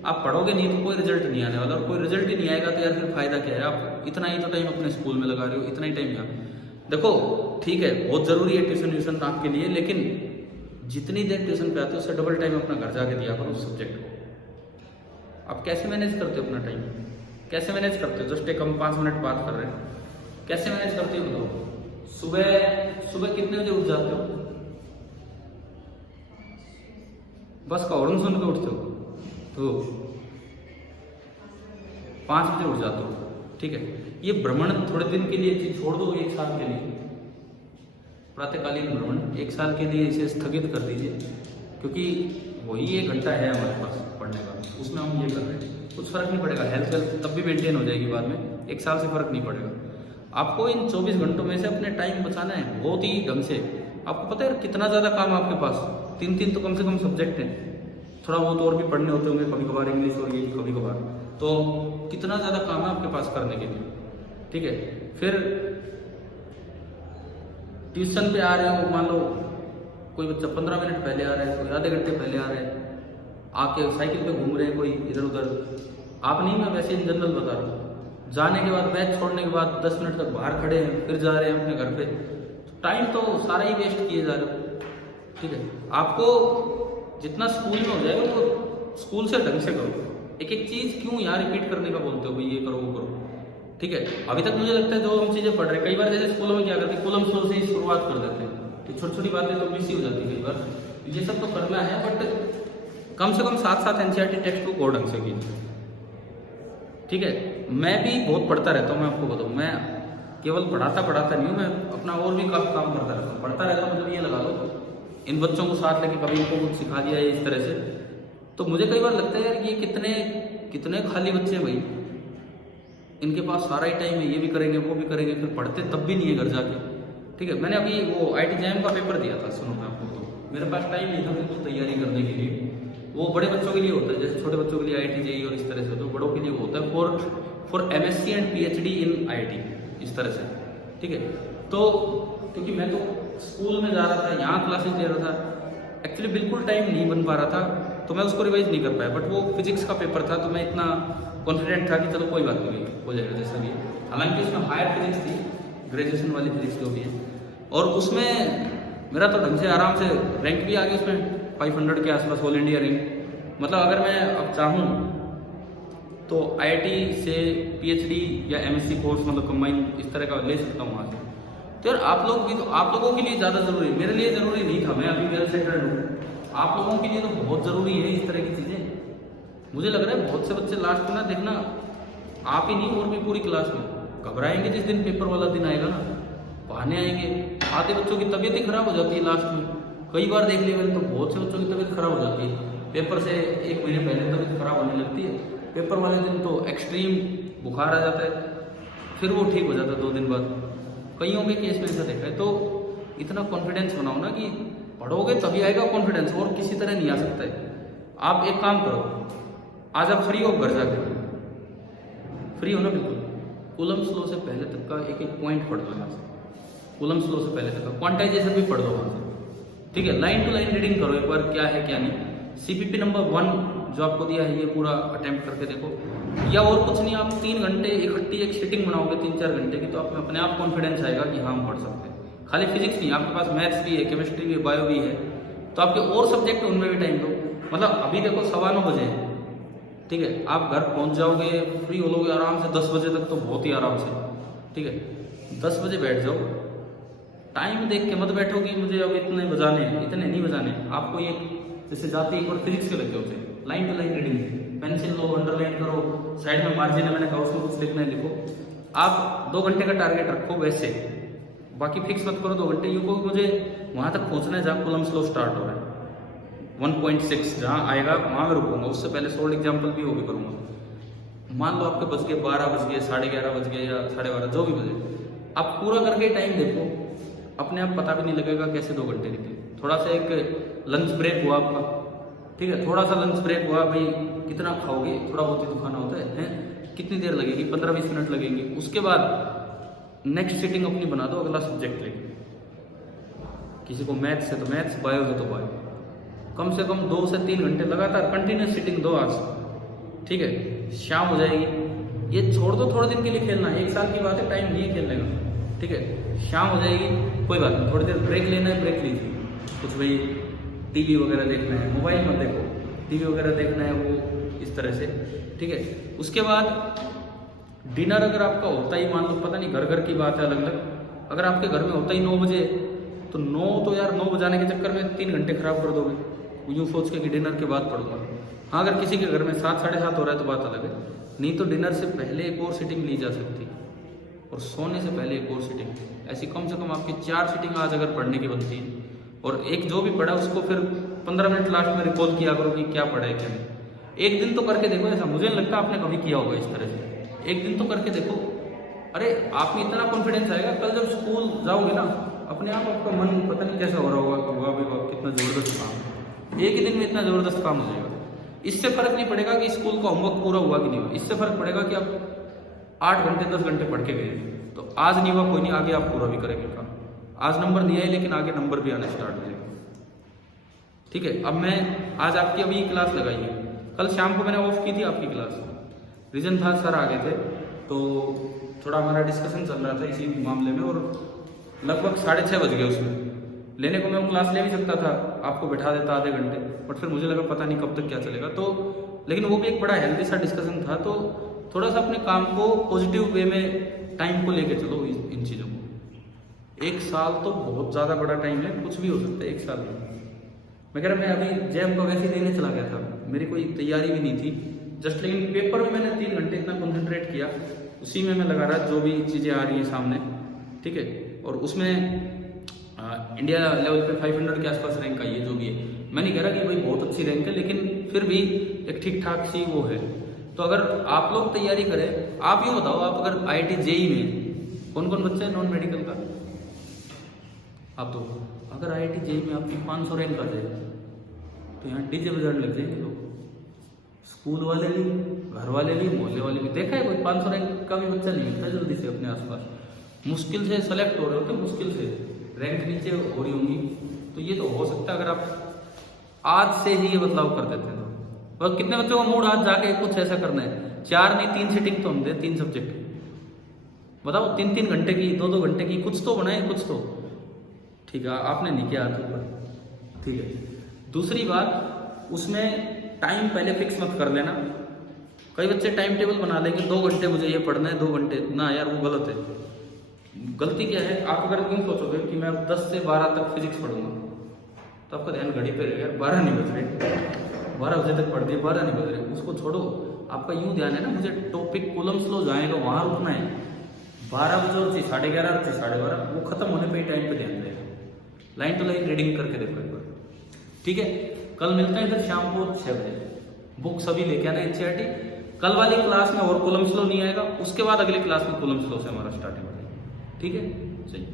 आप पढ़ोगे नहीं तो कोई रिजल्ट नहीं आने वाला, और कोई रिजल्ट ही नहीं आएगा तो यार फिर फायदा क्या है। आप इतना ही तो टाइम अपने स्कूल में लगा रहे हो, इतना ही टाइम यहाँ। देखो ठीक है, बहुत जरूरी है ट्यूशन व्यूशन आपके लिए, लेकिन जितनी देर ट्यूशन पे आते हो उससे डबल टाइम अपना घर जाके दिया करो उस सब्जेक्ट को। आप कैसे मैनेज करते हो अपना टाइम, कैसे मैनेज करते हो? जस्ट एक हम 5 मिनट बात कर रहे हैं, कैसे मैनेज करते हो बताओ? सुबह कितने बजे उठ जाते हो? बस का हॉर्न सुन के उठते हो तो 5 बजे उठ जाते हो, ठीक है। ये भ्रमण थोड़े दिन के लिए चीज छोड़ दो, 1 साल के लिए प्रातःकालीन भ्रमण 1 साल के लिए इसे स्थगित कर दीजिए, क्योंकि वही 1 घंटा है हमारे पास पढ़ने का, उसमें हम ये कर रहे हैं, कुछ फर्क नहीं पड़ेगा। हेल्थ तब भी मेंटेन हो जाएगी बाद में, 1 साल से फर्क नहीं पड़ेगा। आपको इन 24 घंटों में से अपने टाइम बचाना है बहुत ही ढंग से। आपको पता है कितना ज़्यादा काम है आपके पास, 3 तो कम से कम सब्जेक्ट हैं, थोड़ा बहुत और भी पढ़ने होते होंगे कभी कभार, इंग्लिश और ये कभी कभार, तो कितना ज़्यादा काम है आपके पास करने के लिए, ठीक है। फिर ट्यूशन पे आ रहे हो, मान लो कोई बच्चा 15 मिनट पहले आ रहा है, कोई आधे घंटे पहले आ रहा है, आके साइकिल पे घूम रहे हैं कोई इधर उधर, आप नहीं, मैं वैसे इन जनरल बता रहा हूँ। जाने के बाद, बैच छोड़ने के बाद 10 मिनट तक बाहर खड़े हैं, फिर जा रहे हैं अपने घर पे, टाइम तो सारा ही वेस्ट किए जा रहे हो, ठीक है। आपको जितना स्कूल में हो जाए वो स्कूल से ढंग से करो। एक एक चीज क्यों यहाँ रिपीट करने का बोलते हो भाई, ये करो वो करो, ठीक है। अभी तक मुझे लगता है जो हम चीजें पढ़ रहे हैं, कई बार जैसे स्कूलों में क्या करते हैं, कूलम्स लॉ से ही शुरुआत कर देते हैं, तो छोटी छोटी बातें तो मिस ही हो जाती है कई बार। ये सब तो करना है, बट कम से कम साथ एनसीईआरटी टेक्स्ट बुक और ढंग से कीजिए, ठीक है। मैं भी बहुत पढ़ता रहता हूँ, मैं आपको बताऊँ, मैं केवल पढ़ाता नहीं हूँ, मैं अपना और भी काफी काम करता रहता हूँ। पढ़ता रहता हूँ मतलब ये लगा लो, इन बच्चों को साथ लेके कभी इनको कुछ सिखा दिया है इस तरह से, तो मुझे कई बार लगता है यार ये कितने खाली बच्चे हैं भाई, इनके पास सारा ही टाइम है, ये भी करेंगे वो भी करेंगे, फिर पढ़ते तब भी नहीं है घर जाके, ठीक है। मैंने अभी वो IIT JAM का पेपर दिया था, सुनो मैं आपको, तो मेरे पास टाइम नहीं था बिल्कुल तैयारी करने के लिए। वो बड़े बच्चों के लिए होता है, जैसे छोटे बच्चों के लिए IIT JEE और इस तरह से, तो बड़ों के लिए वो होता है for MSc and PhD in IIT, इस तरह से, ठीक है। तो क्योंकि मैं तो स्कूल में जा रहा था, यहाँ क्लासेस ले रहा था, एक्चुअली बिल्कुल टाइम नहीं बन पा रहा था, तो मैं उसको रिवाइज नहीं कर पाया। बट वो फिजिक्स का पेपर था, तो मैं इतना कॉन्फिडेंट था कि चलो कोई बात नहीं, हो जाएगा जैसा भी है। हालांकि उसमें हायर फिजिक्स थी, ग्रेजुएशन वाली फिजिक्स जो भी है, और उसमें मेरा तो ढंग से आराम से रैंक भी आ गया उसमें 500 के आसपास, ऑल इंडिया रैंक। मतलब अगर मैं अब चाहूँ तो IIT से PhD या MSc कोर्स मतलब कंबाइन इस तरह का ले सकता हूँ वहाँ से। तो यार आप लोग भी, तो आप लोगों के लिए ज़्यादा जरूरी है, मेरे लिए ज़रूरी नहीं था, मैं अभी वेल सेटल्ड हूँ, आप लोगों के लिए तो बहुत ज़रूरी है इस तरह की चीज़ें। मुझे लग रहा है बहुत से बच्चे लास्ट में ना, देखना आप ही नहीं और भी पूरी क्लास में घबराएंगे जिस दिन पेपर वाला दिन आएगा ना, बहाने आएंगे। आधे बच्चों की तबीयत ही खराब हो जाती है लास्ट में, कई बार देख लिया मैंने, तो बहुत से बच्चों की तबीयत खराब हो जाती है, पेपर से 1 महीने पहले तबीयत खराब होने लगती है, पेपर वाले दिन तो एक्सट्रीम बुखार आ जाता है, फिर वो ठीक हो जाता 2 दिन बाद। कईयों के केस में ऐसा देखा है। तो इतना कॉन्फिडेंस बनाओ ना कि पढ़ोगे तभी आएगा कॉन्फिडेंस, और किसी तरह नहीं आ सकता है। आप एक काम करो, आज आप फ्री हो घर जाके, फ्री हो ना बिल्कुल, कूलम्ब्स लॉ से पहले तक का एक एक पॉइंट पढ़ लो यहाँ से, कूलम्ब्स लॉ से पहले तक का क्वांटाइजेशन भी पढ़ लो वहाँ से, ठीक है। लाइन टू लाइन रीडिंग करो एक बार, क्या है क्या नहीं। CPP नंबर 1 जो आपको दिया है ये पूरा अटेम्प्ट करके देखो, या और कुछ नहीं, आप 3 घंटे इकट्ठी एक सीटिंग बनाओगे 3-4 घंटे की, तो आप में अपने आप कॉन्फिडेंस आएगा कि हाँ हम पढ़ सकते हैं। खाली फिजिक्स नहीं, आपके पास मैथ्स भी है, केमिस्ट्री भी है, बायो भी है, तो आपके और सब्जेक्ट उनमें भी टाइम दो। मतलब अभी देखो 9:15 बजे हैं, ठीक है, आप घर पहुंच जाओगे, फ्री हो लोगे आराम से 10 बजे तक, तो बहुत ही आराम से, ठीक है। 10 बजे बैठ जाओ, टाइम देख के मत बैठो कि मुझे अब इतने बजाने हैं, इतने नहीं बजाने। आपको ये जैसे जाते एक बार फिजिक्स के लगे होते हैं, line to line reading, pencil लो, अंडरलाइन करो, साइड में मार्जिन है मैंने कहा उसमें कुछ लिखना है लिखो। आप 2 घंटे का टारगेट रखो वैसे, बाकी फिक्स मत करो 2 घंटे, यूँ को मुझे वहाँ तक पहुँचना है जहाँ कूलम्ब्स लॉ स्टार्ट हो रहा है 1.6 जहाँ आएगा वहाँ मैं रुकूंगा, उससे पहले सॉल्ड एग्जाम्पल भी वो भी करूँगा। मान लो आपके बज गए 12 बज गए, 11:30 बज गए या 12:30, जो भी बजे, आप पूरा करके टाइम देखो, अपने आप पता भी नहीं लगेगा कैसे 2 घंटे निकले। थोड़ा सा एक लंच ब्रेक हुआ आपका, ठीक है, थोड़ा सा लंच ब्रेक हुआ, भाई कितना खाओगे, थोड़ा बहुत ही तो खाना होता है, कितनी देर लगेगी, 15-20 मिनट लगेंगे। उसके बाद नेक्स्ट सीटिंग अपनी बना दो अगला सब्जेक्ट लेके, किसी को मैथ्स है तो मैथ्स, बायो है तो बायो, कम से कम 2 से 3 घंटे लगातार कंटिन्यूस सीटिंग दो आज, ठीक है। शाम हो जाएगी, ये छोड़ दो थोड़े दिन के लिए खेलना, 1 साल की बात है, टाइम नहीं है खेलने का, ठीक है। शाम हो जाएगी, कोई बात नहीं, थोड़ी देर ब्रेक लेना है ब्रेक लीजिए, कुछ भाई टीवी वगैरह देखना है, मोबाइल मत देखो, टीवी वगैरह देखना है वो इस तरह से, ठीक है। उसके बाद डिनर अगर आपका होता ही, मान लो पता नहीं घर घर की बात है अलग अलग, अगर आपके घर में होता ही 9 बजे, तो 9 तो यार 9 बजाने के चक्कर में 3 घंटे खराब कर दोगे, यूँ सोच के कि डिनर के बाद पढ़ूंगा। हाँ अगर किसी के घर में 7-7:30 हो रहा है तो बात अलग है, नहीं तो डिनर से पहले एक और सीटिंग ली जा सकती, और सोने से पहले एक और सीटिंग, ऐसी कम से कम आपकी 4 सीटिंग आज अगर पढ़ने की बनती है। और एक जो भी पढ़ा उसको फिर 15 मिनट लास्ट में रिकॉल किया करो कि क्या पढ़ा है क्या नहीं। एक दिन तो करके देखो, ऐसा मुझे नहीं लगता आपने कभी किया होगा इस तरह से, एक दिन तो करके देखो, अरे आप में इतना कॉन्फिडेंस आएगा, कल जब स्कूल जाओगे ना अपने आप आपका मन पता नहीं कैसा हो रहा होगा, वाह भाई वाह कितना ज़बरदस्त काम, एक ही दिन में इतना ज़बरदस्त काम हो जाएगा। इससे फर्क नहीं पड़ेगा कि स्कूल का होमवर्क पूरा हुआ कि नहीं हुआ, इससे फर्क पड़ेगा कि आप 8 घंटे 10 घंटे पढ़ के गए, तो आज नहीं हुआ कोई नहीं, आगे आप पूरा भी करेंगे काम। आज नंबर नहीं आए लेकिन आगे नंबर भी आना स्टार्ट हो जाएगा, ठीक है। अब मैं आज आपकी अभी क्लास लगाई है, कल शाम को मैंने ऑफ की थी आपकी क्लास, रीज़न था सर आ गए थे, तो थोड़ा हमारा डिस्कशन चल रहा था इसी मामले में, और लगभग 6:30 बज गए उसमें। लेने को मैं वो क्लास ले भी सकता था, आपको बैठा देता आधे घंटे, बट फिर मुझे लगा पता नहीं कब तक क्या चलेगा, तो लेकिन वो भी एक बड़ा हेल्दी सा डिस्कशन था। तो थोड़ा सा अपने काम को पॉजिटिव वे में टाइम को लेके चलो इन चीज़ों को। 1 साल तो बहुत ज़्यादा बड़ा टाइम है, कुछ भी हो सकता है 1 साल में। मैं कह रहा मैं अभी जैम को वैसे ही देने चला गया था, मेरी कोई तैयारी भी नहीं थी जस्ट, लेकिन पेपर में मैंने 3 घंटे इतना कॉन्सेंट्रेट किया, उसी में मैं लगा रहा जो भी चीज़ें आ रही हैं सामने, ठीक है। और उसमें इंडिया लेवल पे 500 के आसपास रैंक आई है, जो भी है। मैं नहीं कह रहा कि भाई बहुत अच्छी रैंक है, लेकिन फिर भी एक ठीक ठाक सी वो है। तो अगर आप लोग तैयारी करें, आप ये बताओ, आप अगर IIT JEE में कौन कौन बच्चा है नॉन मेडिकल का, आप तो अगर IIT JEE में आपकी 500 रैंक आ जाए तो यहाँ डीजे बजाने लग जाएंगे लोग, स्कूल वाले भी, घर वाले भी, मोहल्ले वाले भी। देखा है कोई 500 रैंक का भी बच्चा नहीं मिलता जल्दी से अपने आसपास, मुश्किल से सेलेक्ट हो रहे होते, मुश्किल से रैंक नीचे हो रही होंगी। तो ये तो हो सकता है अगर आप आज से ही ये बदलाव कर देते हैं तो। और कितने बच्चों का मूड आज जाके कुछ ऐसा करना है, 4 नहीं 3 सीटिंग तो हम दे, 3 सब्जेक्ट बताओ, 3-3 घंटे की, 2-2 घंटे की, कुछ तो बनाए कुछ तो, ठीक है। आपने नहीं किया तो ठीक है। दूसरी बात, उसमें टाइम पहले फिक्स मत कर लेना। कई बच्चे टाइम टेबल बना लेंगे, 2 घंटे मुझे ये पढ़ना है, 2 घंटे ना, यार वो गलत है। गलती क्या है, आप अगर यूँ सोचोगे कि मैं 10 से 12 तक फिजिक्स पढ़ूंगा, तो आपका ध्यान घड़ी पे रहेगा, 12 नहीं बज रहे, 12 बजे तक पढ़ दिए, 12 नहीं बज रहे, उसको छोड़ो। आपका यूँ ध्यान है ना, मुझे टॉपिक कॉलम्स लो जाएगा वहाँ रुकना है, 12 बजे और 11:30 से 12:30 वो खत्म होने पर ही टाइम पे ध्यान देगा। लाइन टू लाइन रीडिंग करके देखो एक बार, ठीक है। कल मिलते हैं फिर शाम को 6 बजे। बुक सभी लेके आना NCERT, कल वाली क्लास में और कूलम्ब लॉ नहीं आएगा, उसके बाद अगली क्लास में कूलम्ब लॉ से हमारा स्टार्टिंग हो जाएगी। ठीक है, सही।